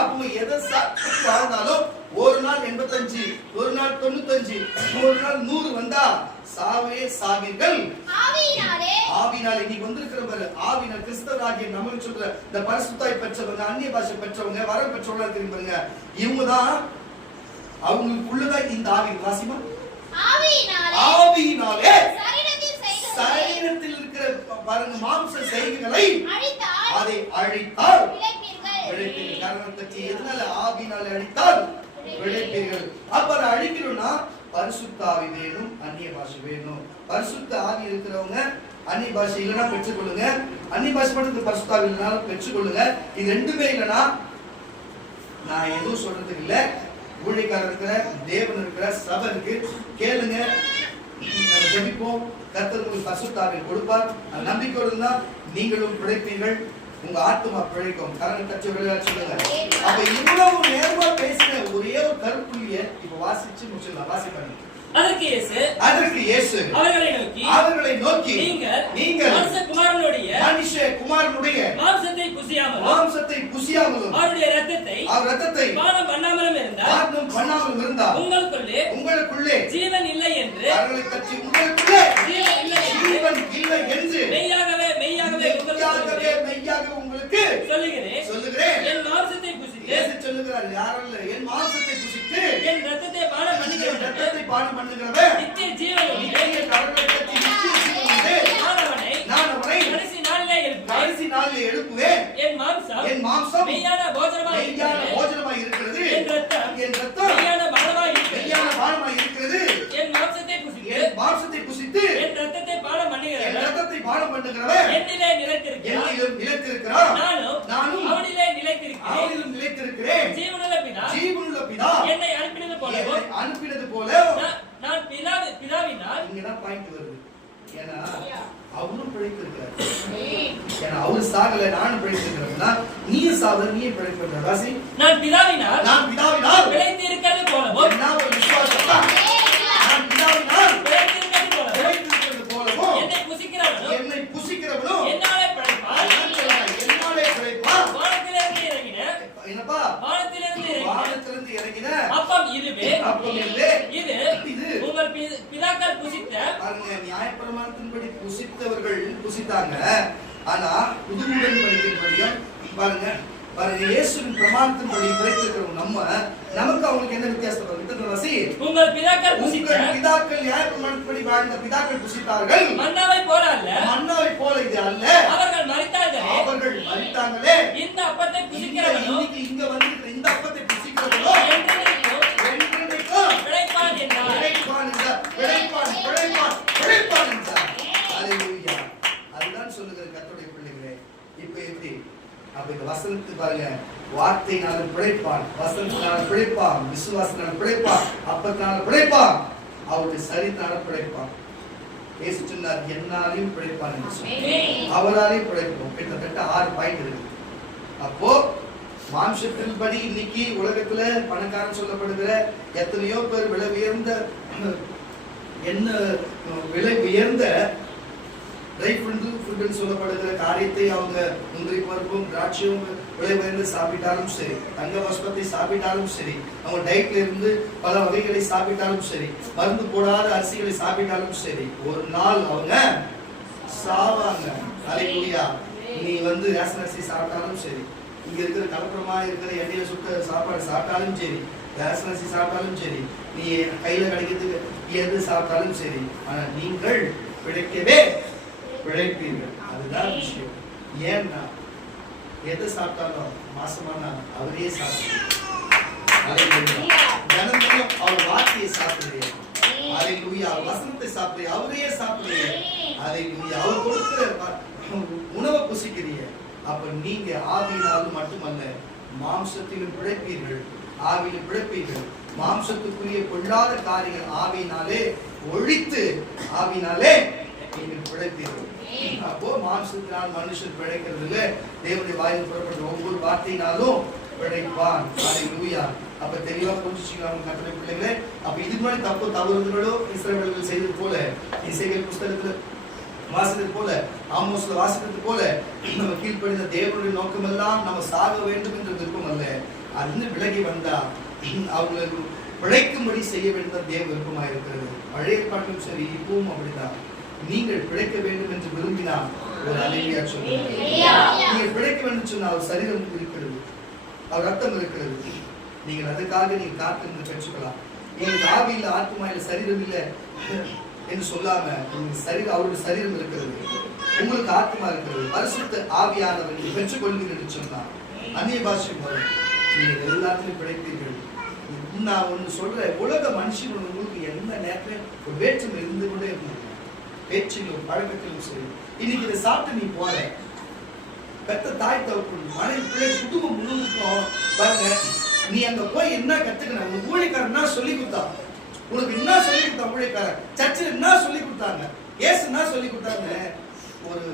அப்போ எதை சாப்பிட்டாலும் ஒரு நாள் 85, ஒரு நாள் 95, ஒரு நாள் 100 வந்தா சாவீர்கள். ஆவியினாலே இன்னைக்கு வந்திருக்கிற பாரு, ஆவியினால் கிறிஸ்தவராகிய நமக்கு சொல்ற இந்த பரிசுத்தாய் பெற்றவங்க, அந்நிய பாஷை பெற்றவங்க, வரம் பெற்றவங்க தெரியும் பாருங்க. இவங்கதான் அவங்களுக்குள்ளதான் இந்த ஆவி வாசிமா. ஆவியினாலே சரீரத்தில் இருக்கிற பாருங்க மாம்ச செய்கைகளை அதை அழித்தால் கரங்களை தட்டி எதனால ஆவியினால அழித்தால் பிழைப்பீர்கள். அப்ப அதை அழிக்கணும்னா பரிசுத்த ஆவி வேணும், அந்நிய பாஷை வேணும். பரிசுத்த ஆவி இருக்கிறவங்க அந்நிய பாஷை இல்லைன்னா பெற்றுக்கொள்ளுங்க, அந்நிய பாஷை மட்டும் பரிசுத்த ஆவி இல்லைனாலும் பெற்றுக்கொள்ளுங்க. இது ரெண்டுமே இல்லைன்னா நான் எதுவும் சொல்றதுக்கு இல்லை. ஊழியக்காரர் இருக்கிற, தேவன் இருக்கிற, சபை இருக்கு, கேளுங்க, ஜெபிப்போம். கர்த்தர் உங்களுக்கு பரிசுத்த ஆவியை கொடுப்பார். அந்த நம்பிக்கையோடு இருந்தா நீங்களும் பிழைப்பீர்கள், உங்க ஆத்மா பிழைக்கும். கரங்களை தட்டி விளையாட சொல்லுங்க. அப்ப இவ்வளவு நேரமா பேசின ஒரே ஒரு கருப்புள்ளிய இப்ப வாசிச்சு முடிச்சிடலாம். வாசிப்பாங்க. அதற்கு இயேசு அவர்களை நோக்கி நீங்கள் மனுஷகுமாரனுடைய மாம்சத்தை புசியாமலும் அவருடைய இரத்தத்தை பானம் பண்ணாமலும் இருந்தால் உங்களுக்குள்ளே ஜீவன் இல்லை என்று மெய்யாகவே உங்களுக்கு சொல்லுகிறேன். என் மாம்சத்தை புசித்து சொல்லுகிறார். யாரல்ல என் மாம்சத்தை புசித்து என் இரத்தத்தை பானம் பண்ணுகிறவன் நித்திய ஜீவன் நான் அவனை கடைசி நாளிலே எழுப்புவேன். என் மாம்சம் மெய்யான போஜனமாய் இருக்கிறது, என் இரத்தம் மெய்யான பானமாய் இருக்கிறது. என் மாம்சத்தை புசித்து என் இரத்தத்தை பானம் பண்ணுகிறவன் என்னிலே நிலைத்திருக்கிறான், நானும் அவனிலே நிலைத்திருக்கிறேன். ஜீவனுள்ள பிதா என்னை அனுப்பினது போல நான் பிதாவினால். இங்கதான் பாயிண்ட் வருது. ஏன்னா அவரும் பிழைத்திருக்கிறார். ஏன்னா அவரு சாகல, நானும் பிழைத்திருக்கிறேன். நீ சாகல, நீ பிழைத்திருக்கிற. ராசி நான் பிதாவினால் பிழைத்திருக்கிறது போலவும் நான் ஒரு விசுவாசம். நான் பிதாவினால் பிழைத்திருக்கிறது போலவும் என்னை புசிக்கிறவனும் என்னாலே பிழைப்பான். வானத்திலிருந்து இறங்கின அப்பம் இதுவே. இது உங்கள் பிதாக்கள் புசித்த. பாருங்க, நியாயப்பிரமாணத்தின்படி புசித்தவர்கள் புசித்தாங்க. ஆனா புது உடன்படிக்கையின்படியும் பாருங்க இயேசுவின் பிரமாணத்தின்படி பிழைத்திருக்கிறோம். நமக்கு அவங்களுக்கு என்ன வித்தியாசம்? உங்கள் பிதாக்கள் நியாயப்பிரமாணத்தின்படி வாழ்ந்த பிதாக்கள் புசித்தார்கள். மன்னாவை போல இது அல்ல. அவர்கள் மரித்தாங்களே. இந்த அப்பத்தை புசிக்கிறவனோ, இங்க வந்து இந்த அப்பத்தை புசிக்கிறவனோ என்றென்றைக்கும் பிழைப்பான் என்றார். ஹல்லேலூயா. அதுதான் சொல்லுகிற கர்த்தருடைய பிள்ளைகளே. இப்போ எப்படி? அப்ப இந்த வசனத்தை பாருங்க. வார்த்தையினால பிழைப்பான், வசனத்தினால பிழைப்பான், விசுவாசத்தினால பிழைப்பான், அப்பத்தினால பிழைப்பான், அவருடைய சரீரத்தினால பிழைப்பான். இயேசு சொன்னார், என்னாலையும் பிழைப்பான் என்று சொன்னார். அவராலையும் பிழைப்போம். கிட்டத்தட்ட 6 பாயிண்ட் இருக்கு. அப்போ மாம்சத்தின்படி இன்னைக்கு உலகத்துல பணக்காரன் சொல்லப்படுகிற எத்தனையோ பேர் விலை உயர்ந்த ட்ரை ஃபுட்னு சொல்லப்படுகிற காரியத்தை அவங்க முந்திரி பருப்பும் திராட்சையும் விலை உயர்ந்து சாப்பிட்டாலும் சரி, தங்க வஸ்பத்தை சாப்பிட்டாலும் சரி, அவங்க டயட்ல இருந்து பல வகைகளை சாப்பிட்டாலும் சரி, மருந்து போடாத அரிசிகளை சாப்பிட்டாலும் சரி, ஒரு நாள் அவங்க சாவாங்க. ஹல்லேலூயா. நீ ரேஷன் அரிசி சாப்பிட்டாலும் சரி, இங்க இருக்கிற கலப்படமா இருக்கிற எண்ணெயில சுட்ட சாப்பாடு சாப்பிட்டாலும் சரி, ரேஷன் அரிசி சாப்பிட்டாலும் சரி, நீ கையில கிடைக்கிறதுக்கு எது சாப்பிட்டாலும் சரி, ஆனா நீங்கள் பிழைப்பீர்கள். அதுதான் விஷயம். ஏன்னா எதை சாப்பிட்டாலும் மாசமானா அவரே சாப்பிடுறீங்க. தினந்தோறும் அவர் வார்த்தையை சாப்பிடுறீங்க. ஹல்லேலூயா. வசனத்தை சாப்பிடுறீங்க, அவரே சாப்பிடுறீங்க. ஹல்லேலூயா. அவர் கொடுக்கிற உணவை புசிக்கிறீங்க. அப்ப நீங்க ஆவியினாலும் மட்டுமல்ல மாம்சத்திலும் பிழைப்பீர்கள், ஆவியிலும் பிழைப்பீர்கள். மாம்சத்துக்குரிய கொள்ளாத காரியங்கள் ஆவியினாலே ஒழித்து ஆவியினாலே நீங்கள் பிழைப்பீர்கள். அப்போ மாம்சத்தினால் மனுஷன் பிழைக்கிறது தேவனுடைய வாயில் புறப்பட்ட ஒவ்வொரு வார்த்தையினாலும் பிழைப்பான். ஹல்லேலூயா. அப்ப தெளிவா புரிஞ்சுச்சுக்கலாம் கர்த்தருடைய பிள்ளைகளே. அப்ப இதுக்கு முன்னாடி தவறுகளோ இஸ்ரவேலர்கள் செய்தது போல, இசைக்கேல் புஸ்தகத்துல வாசித்தது போல, ஆமோஸ்ல வாசித்தது போல நம்ம கீழ்ப்படிந்த தேவனுடைய நோக்கமெல்லாம் நம்ம சாக வேண்டும் என்ற விருப்பம் அல்ல. அது விலகி வந்தா அவங்களுக்கு பிழைக்கும்படி செய்ய வேண்டும் தேவ விருப்பமாக இருக்கிறது. பழைய பாட்டும் சரி, இப்பவும் அப்படிதான். நீங்கள் பிழைக்க வேண்டும் என்று விரும்பினால் ஒரு ஹல்லேலூயா சொல்லுங்க. நீங்கள் பிழைக்க வேண்டும் சொன்னால் அவர் சரீரம் இருக்கிறது, அவர் ரத்தம் இருக்கிறது. நீங்கள் அதுக்காக நீங்கள் காத்திருந்து பெற்றுக்கலாம். உங்களுக்கு ஆவி இல்லை, ஆத்மா இல்லை, சரீரம் இல்லை என்று சொல்லாம அவருடைய சரீரம் இருக்கிறது, உங்களுக்கு ஆத்மா இருக்கிறது, பரிசுத்த ஆவியானவர் பெற்றுக் கொள்வீர்கள் என்று சொன்னார். அந்நிய பாஷை வரும். நீங்க எல்லாத்திலும் பிழைப்பீர்கள். நான் ஒண்ணு சொல்றேன், உலக மனுஷன் உங்களுக்கு எந்த நேரத்திலும் ஒரு வேற்றுமை இருந்து கொண்டே இருந்தது, பேச்சிலும் பழக்கத்திலும் சரி. இன்னைக்கு இதை சாப்பிட்டு நீ போற பெத்த தாய் தகப்பன் மனைவி பிள்ளை குடும்பம் முழுவதுக்கும் பாருங்க, நீ அங்க போய் என்ன கத்துக்கணும்? உங்க ஊழியக்காரன் என்ன சொல்லி கொடுத்தா? உனக்கு என்ன சொல்லி கொடுத்தா? ஊழியக்காரன் சர்ச்சில் என்ன சொல்லி கொடுத்தாங்க? ஏசு என்ன சொல்லி கொடுத்தாங்க? ஒரு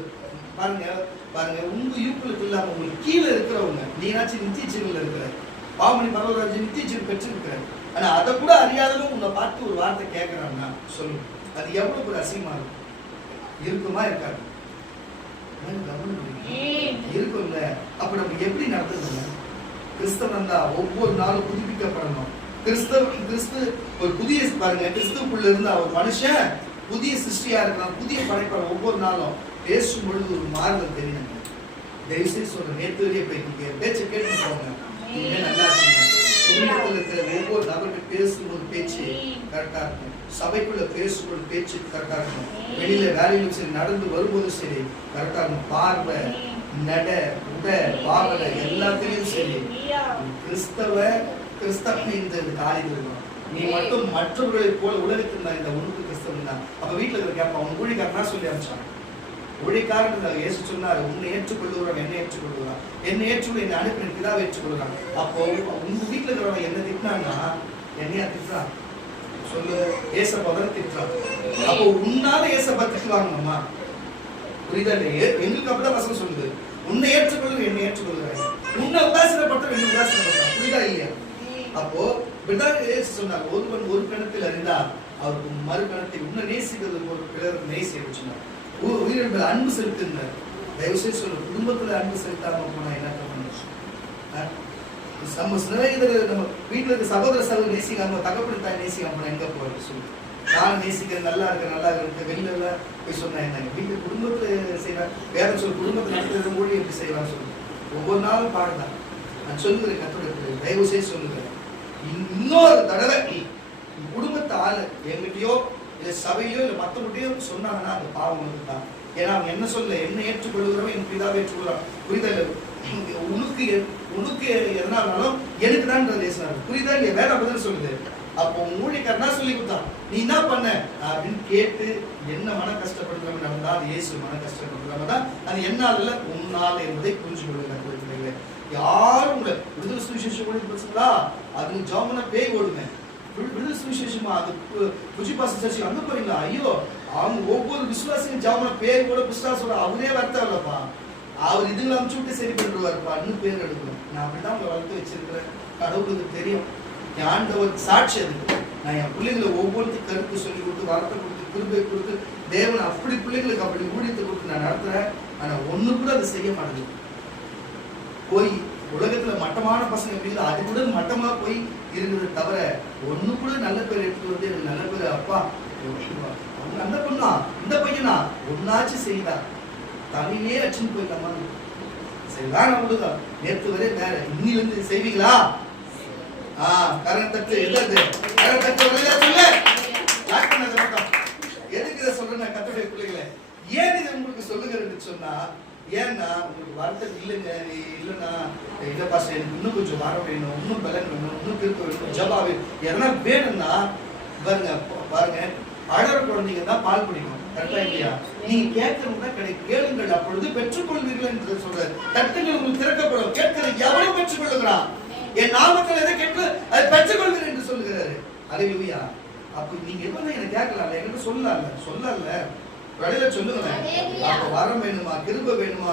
பாருங்க பாருங்க, உங்க யூக்குளுக்கு இல்லாம உங்களுக்கு கீழே இருக்கிறவங்க, நீனாச்சும் நித்தியச்சீரில் இருக்கிற பாவமணி பரவராஜ் நித்தியச்சீர் பெற்றிருக்கிற, ஆனா அதை கூட அறியாதவங்க உங்களை பார்த்து ஒரு வார்த்தை கேட்கறாங்கன்னா சொல்லுங்க, அது எவ்வளவு ஒரு அசிங்கமா இருக்குமா? இருக்காது இருக்கும்ல. அப்ப நம்ம எப்படி நடத்துங்க? கிறிஸ்தவன் தான் ஒவ்வொரு நாளும் புதுப்பிக்கப்படணும். கிறிஸ்து ஒரு புதிய பாருங்க, கிறிஸ்துக்குள்ள இருந்த ஒரு மனுஷன் புதிய சிருஷ்டியா இருக்கலாம், புதிய படைப்பாளர். ஒவ்வொரு நாளும் பேசும் பொழுது ஒரு மாறுதல் தெரியுங்க. தயவுசெய்து சொல்ற, நேற்று வரையே போய் நீங்க பேச்சை கேட்டு போங்க, நீங்க நல்லா இருக்கீங்க. குடும்பத்தில் இருக்கிற ஒவ்வொரு நபர்கிட்ட பேசும்போது பேச்சு கரெக்டா இருக்கும், சபைக்குள்ள பேசும்போது பேச்சு கரெக்டா இருக்கும், வெளியில வேலையிலும் சரி, நடந்து வரும்போதும் சரி கரெக்டா இருக்கும். பார்வை, நட, உட, பாவனை எல்லாத்திலையும் சரி கிறிஸ்தவ இந்த காரியத்தில் இருக்கும். நீ மட்டும் மற்றவர்களை போல உலகத்தில் தான் இந்த உனக்கு கிறிஸ்தவன் தான். அப்ப வீட்டுல இருக்கிற கேட்பான், உன் ஊழியக்காரனா சொல்லி அனுப்பிச்சான். ஊழியக்காரன் இயேசு சொன்னாரு, உன்னை ஏற்றுக்கொள்ளுகிறான், என்னை ஏற்றுக்கொள்ளுகிறான், என்னை ஏற்றுக்கொள்ள என்னை அனுப்பின பிதாவை ஏற்றுக்கொள்ளுறான். அப்போ உங்க வீட்டுல இருக்கிறவங்க என்ன திட்டினான்னா என்னையா திட்டுறான்? சொல்லு, ஏசப்பா தான் திட்டுறான். அப்போ உன்னால ஏசப்பா திட்டுவாங்கம்மா, புரியுதா இல்லையே? எங்களுக்கு அப்படிதான் வசனம் சொல்லுது, உன்னை ஏற்றுக்கொள்ளுங்க, என்னை ஏற்றுக்கொள்ளுறாங்க, உன்னை உதாசீனப்பட்ட என்ன உதாசீனப்பட்டான், புரியுதா இல்லையா? அப்போ சொன்னார், ஒருவன் ஒரு கணத்தில் அறிந்தால் அவருக்கு மறு கணத்தை உன்னை நேசிக்கிறது ஒரு பிறருக்கு நேசி சொன்னார். உயிரிழந்த அன்பு செலுத்துங்க. தயவுசெய்து சொல்ற, குடும்பத்துல அன்பு செலுத்தாம போனா என்ன பண்ண? நம்ம சிநேகிதர், நம்ம வீட்டுல இருக்க சகோதர சகோதரி நேசிக்காம, தகப்பன் தாய் நேசிக்காம போனா எங்க போறது? சொல்லு, நான் நேசிக்கிறேன், நல்லா இருக்கேன், நல்லா இருக்கு, வெளியில எல்லாம் போய் சொன்னா என்ன? வீட்டு குடும்பத்துல செய்யலாம், வேற சொல்ல குடும்பத்துல நடத்துறது மொழி எப்படி செய்யலாம்? சொல்லு, ஒவ்வொரு நாளும் பாடுதான். நான் சொல்லுகிறேன், கத்தோட தயவுசெய்து சொல்லுகிறேன், இன்னொரு தடவை குடும்பத்தை ஆளு என்கிட்டயோ இல்ல சபையோ இல்ல மத்தவங்கிட்டயோ சொன்னாங்கன்னா அந்த பாவம் தான். ஏன்னா அவங்க என்ன சொல்ல, என்ன ஏற்றுக்கொள்ளுகிறவன் என் பிதாவை ஏற்றுக்கொள்றான். புரியுதா இல்ல? உனக்கு எதனாலும் எனக்கு தான் பேசினாரு, புரியுதா இல்லையா? வேற அப்படிதான் சொல்லுது. அப்போ ஊழியக்காரனா சொல்லி கொடுத்தான், நீ என்ன பண்ண அப்படின்னு கேட்டு என்ன மன கஷ்டப்படுறவங்க நடந்தா அது இயேசு மன கஷ்டப்படுறவங்க தான். அது என்னால உன்னால என்பதை புரிஞ்சு கொள்ளுங்க. யாரும் உங்களை விடுதலை சுவிசேஷம் படிச்சுங்களா? அது ஜாமனா பேய் ஓடுங்க. விடுதலை சுவிசேஷமா அது புஜி பாச சர்ச்சை அங்க போறீங்களா? ஐயோ, அவங்க ஒவ்வொரு விசுவாசியும் ஜாமனா பேய் ஓட புஸ்தாசோட அவரே வர்த்தம் இல்லப்பா, அவர் இதுல அமுச்சு விட்டு சரி பண்ணிடுவாருப்பா, இன்னும் பேர் எடுக்கணும். நான் அப்படிதான் உங்களை வளர்த்து வச்சிருக்கிறேன். கடவுளுக்கு தெரியும், என் ஆண்டவர் சாட்சி அதுக்கு. நான் என் பிள்ளைங்களை ஒவ்வொருத்தையும் கருத்து சொல்லி கொடுத்து, வார்த்தை கொடுத்து, கிருபை கொடுத்து, தேவன் அப்படி பிள்ளைங்களுக்கு அப்படி ஊழியத்தை கொடுத்து நான் நடத்துறேன். ஆனா ஒண்ணு கூட அதை செய்ய மாட்டேங்குது. போய் உலகத்துல மட்டமான பசங்க எப்படி அது கூட மட்டமா போய் இருக்கிறது தவிர ஒண்ணு கூட நல்ல பேர் எடுத்துட்டு வந்து எனக்கு நல்ல பேர் அப்பா அவங்க அந்த பொண்ணா இந்த பையனா ஒன்னாச்சு செய்தா தலையிலே அச்சுன்னு போயிட்டாமா? சரிதான், நம்மளுதான் நேற்று வரை வேற, இன்னிலிருந்து செய்வீங்களா? கரண் தட்டு எதாவது கரண் தட்டு சொல்லு. எதுக்கு இதை சொல்றேன் கத்துடைய பிள்ளைகளை? ஏன் இதை உங்களுக்கு சொல்லுகிறேன்னு சொன்னா, ஏன்னா உங்களுக்கு வார்த்தை இல்லைங்க, இல்லைன்னா இல்லை பாஸ்டர் எனக்கு இன்னும் கொஞ்சம் வர வேணும், இன்னும் பலன் வேணும், இன்னும் திருப்ப வேணும், ஜபா எதனா வேணும்னா பாருங்க அழற குழந்தைங்க தான் பால் குடிக்கும், கரெக்டா இல்லையா? நீங்க கேட்கறது தான் கிடைக்கும், கேளுங்கள் அப்பொழுது பெற்றுக்கொள்வீர்கள் என்று சொல்ற. தட்டுகள் உங்களுக்கு திறக்கப்படும், கேட்கிறது எவ்வளவு பெற்றுக்கொள்ளுகிறான், என் நாமத்தில் எதை கேட்டு அதை பெற்றுக்கொள்வீர்கள் என்று சொல்லுகிறாரு. அல்லேலூயா. அப்ப நீங்க எவ்வளவு எனக்கு கேட்கலாம், என்கிட்ட சொல்லல வழியில சொல்லுங்களேன். அப்ப வரம் வேணுமா, கிருபை வேணுமா,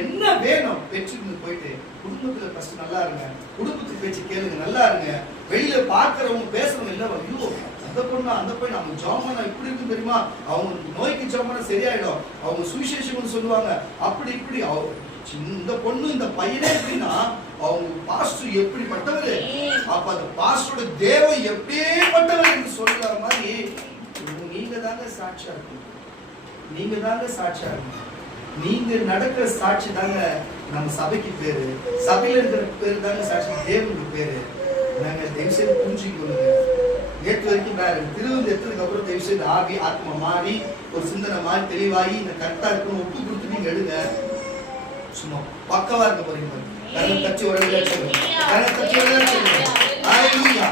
என்ன வேணும் பெற்றுட்டு போயிட்டு குடும்பத்துல ஃபர்ஸ்ட் நல்லா இருங்க, குடும்பத்துக்கு பேச்சு கேளுங்க, நல்லா இருங்க. வெளியில பாக்குறவங்க பேசுறவங்க இல்ல, ஐயோ அந்த பொண்ணு அந்த பையன் அவங்க ஜாமனா இப்படி இருக்கும் தெரியுமா, அவங்க நோய்க்கு ஜாமனா சரியாயிடும், அவங்க சுவிசேஷம் சொல்லுவாங்க, அப்படி இப்படி இந்த பொண்ணு இந்த பையனே எப்படின்னா அவங்க பாஸ்டர் எப்படிப்பட்டவரு, அப்ப அந்த பாஸ்டரோட தேவன் எப்படிப்பட்டவர் என்று சொல்ற மாதிரி நீங்க தாங்க சாட்சியா இருக்கணும். நீங்க தாங்க சாட்சியா இருக்கணும். நீங்க நடக்கிற சாட்சி தாங்க நம்ம சபைக்கு பேரு, சபையில இருக்கிற பேரு தாங்க சாட்சி, தேவனுக்கு பேரு. நாங்க தயவு செய்து புரிஞ்சுக்கொள்ளுங்க. நேற்று வரைக்கும் வேற திருவிழா எடுத்ததுக்கு அப்புறம் தயவு செய்து ஆவி ஆத்மா மாறி ஒரு சிந்தனை மாறி தெளிவாகி இந்த கரெக்டா இருக்கணும் ஒப்பு கொடுத்து நீங்க எழுங்க. சும்மா பக்கவா இருக்க போறீங்க பாருங்க. கரம் தட்டி ஒரு சொல்லுங்க. கரம் தட்டி ஒரு சொல்லுங்க. ஹalleluya.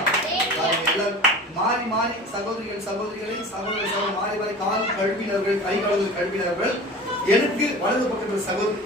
பாருங்க எல்லாம் மாறி மாறி சகோதரிகள் சகோதரிகளை சகோதர சகோதரர் மாறி மாறி கால் கழுவினர்கள் கை கால்கள் கழுவினர்கள் எனக்கு வலது பக்கத்துல சகோதரி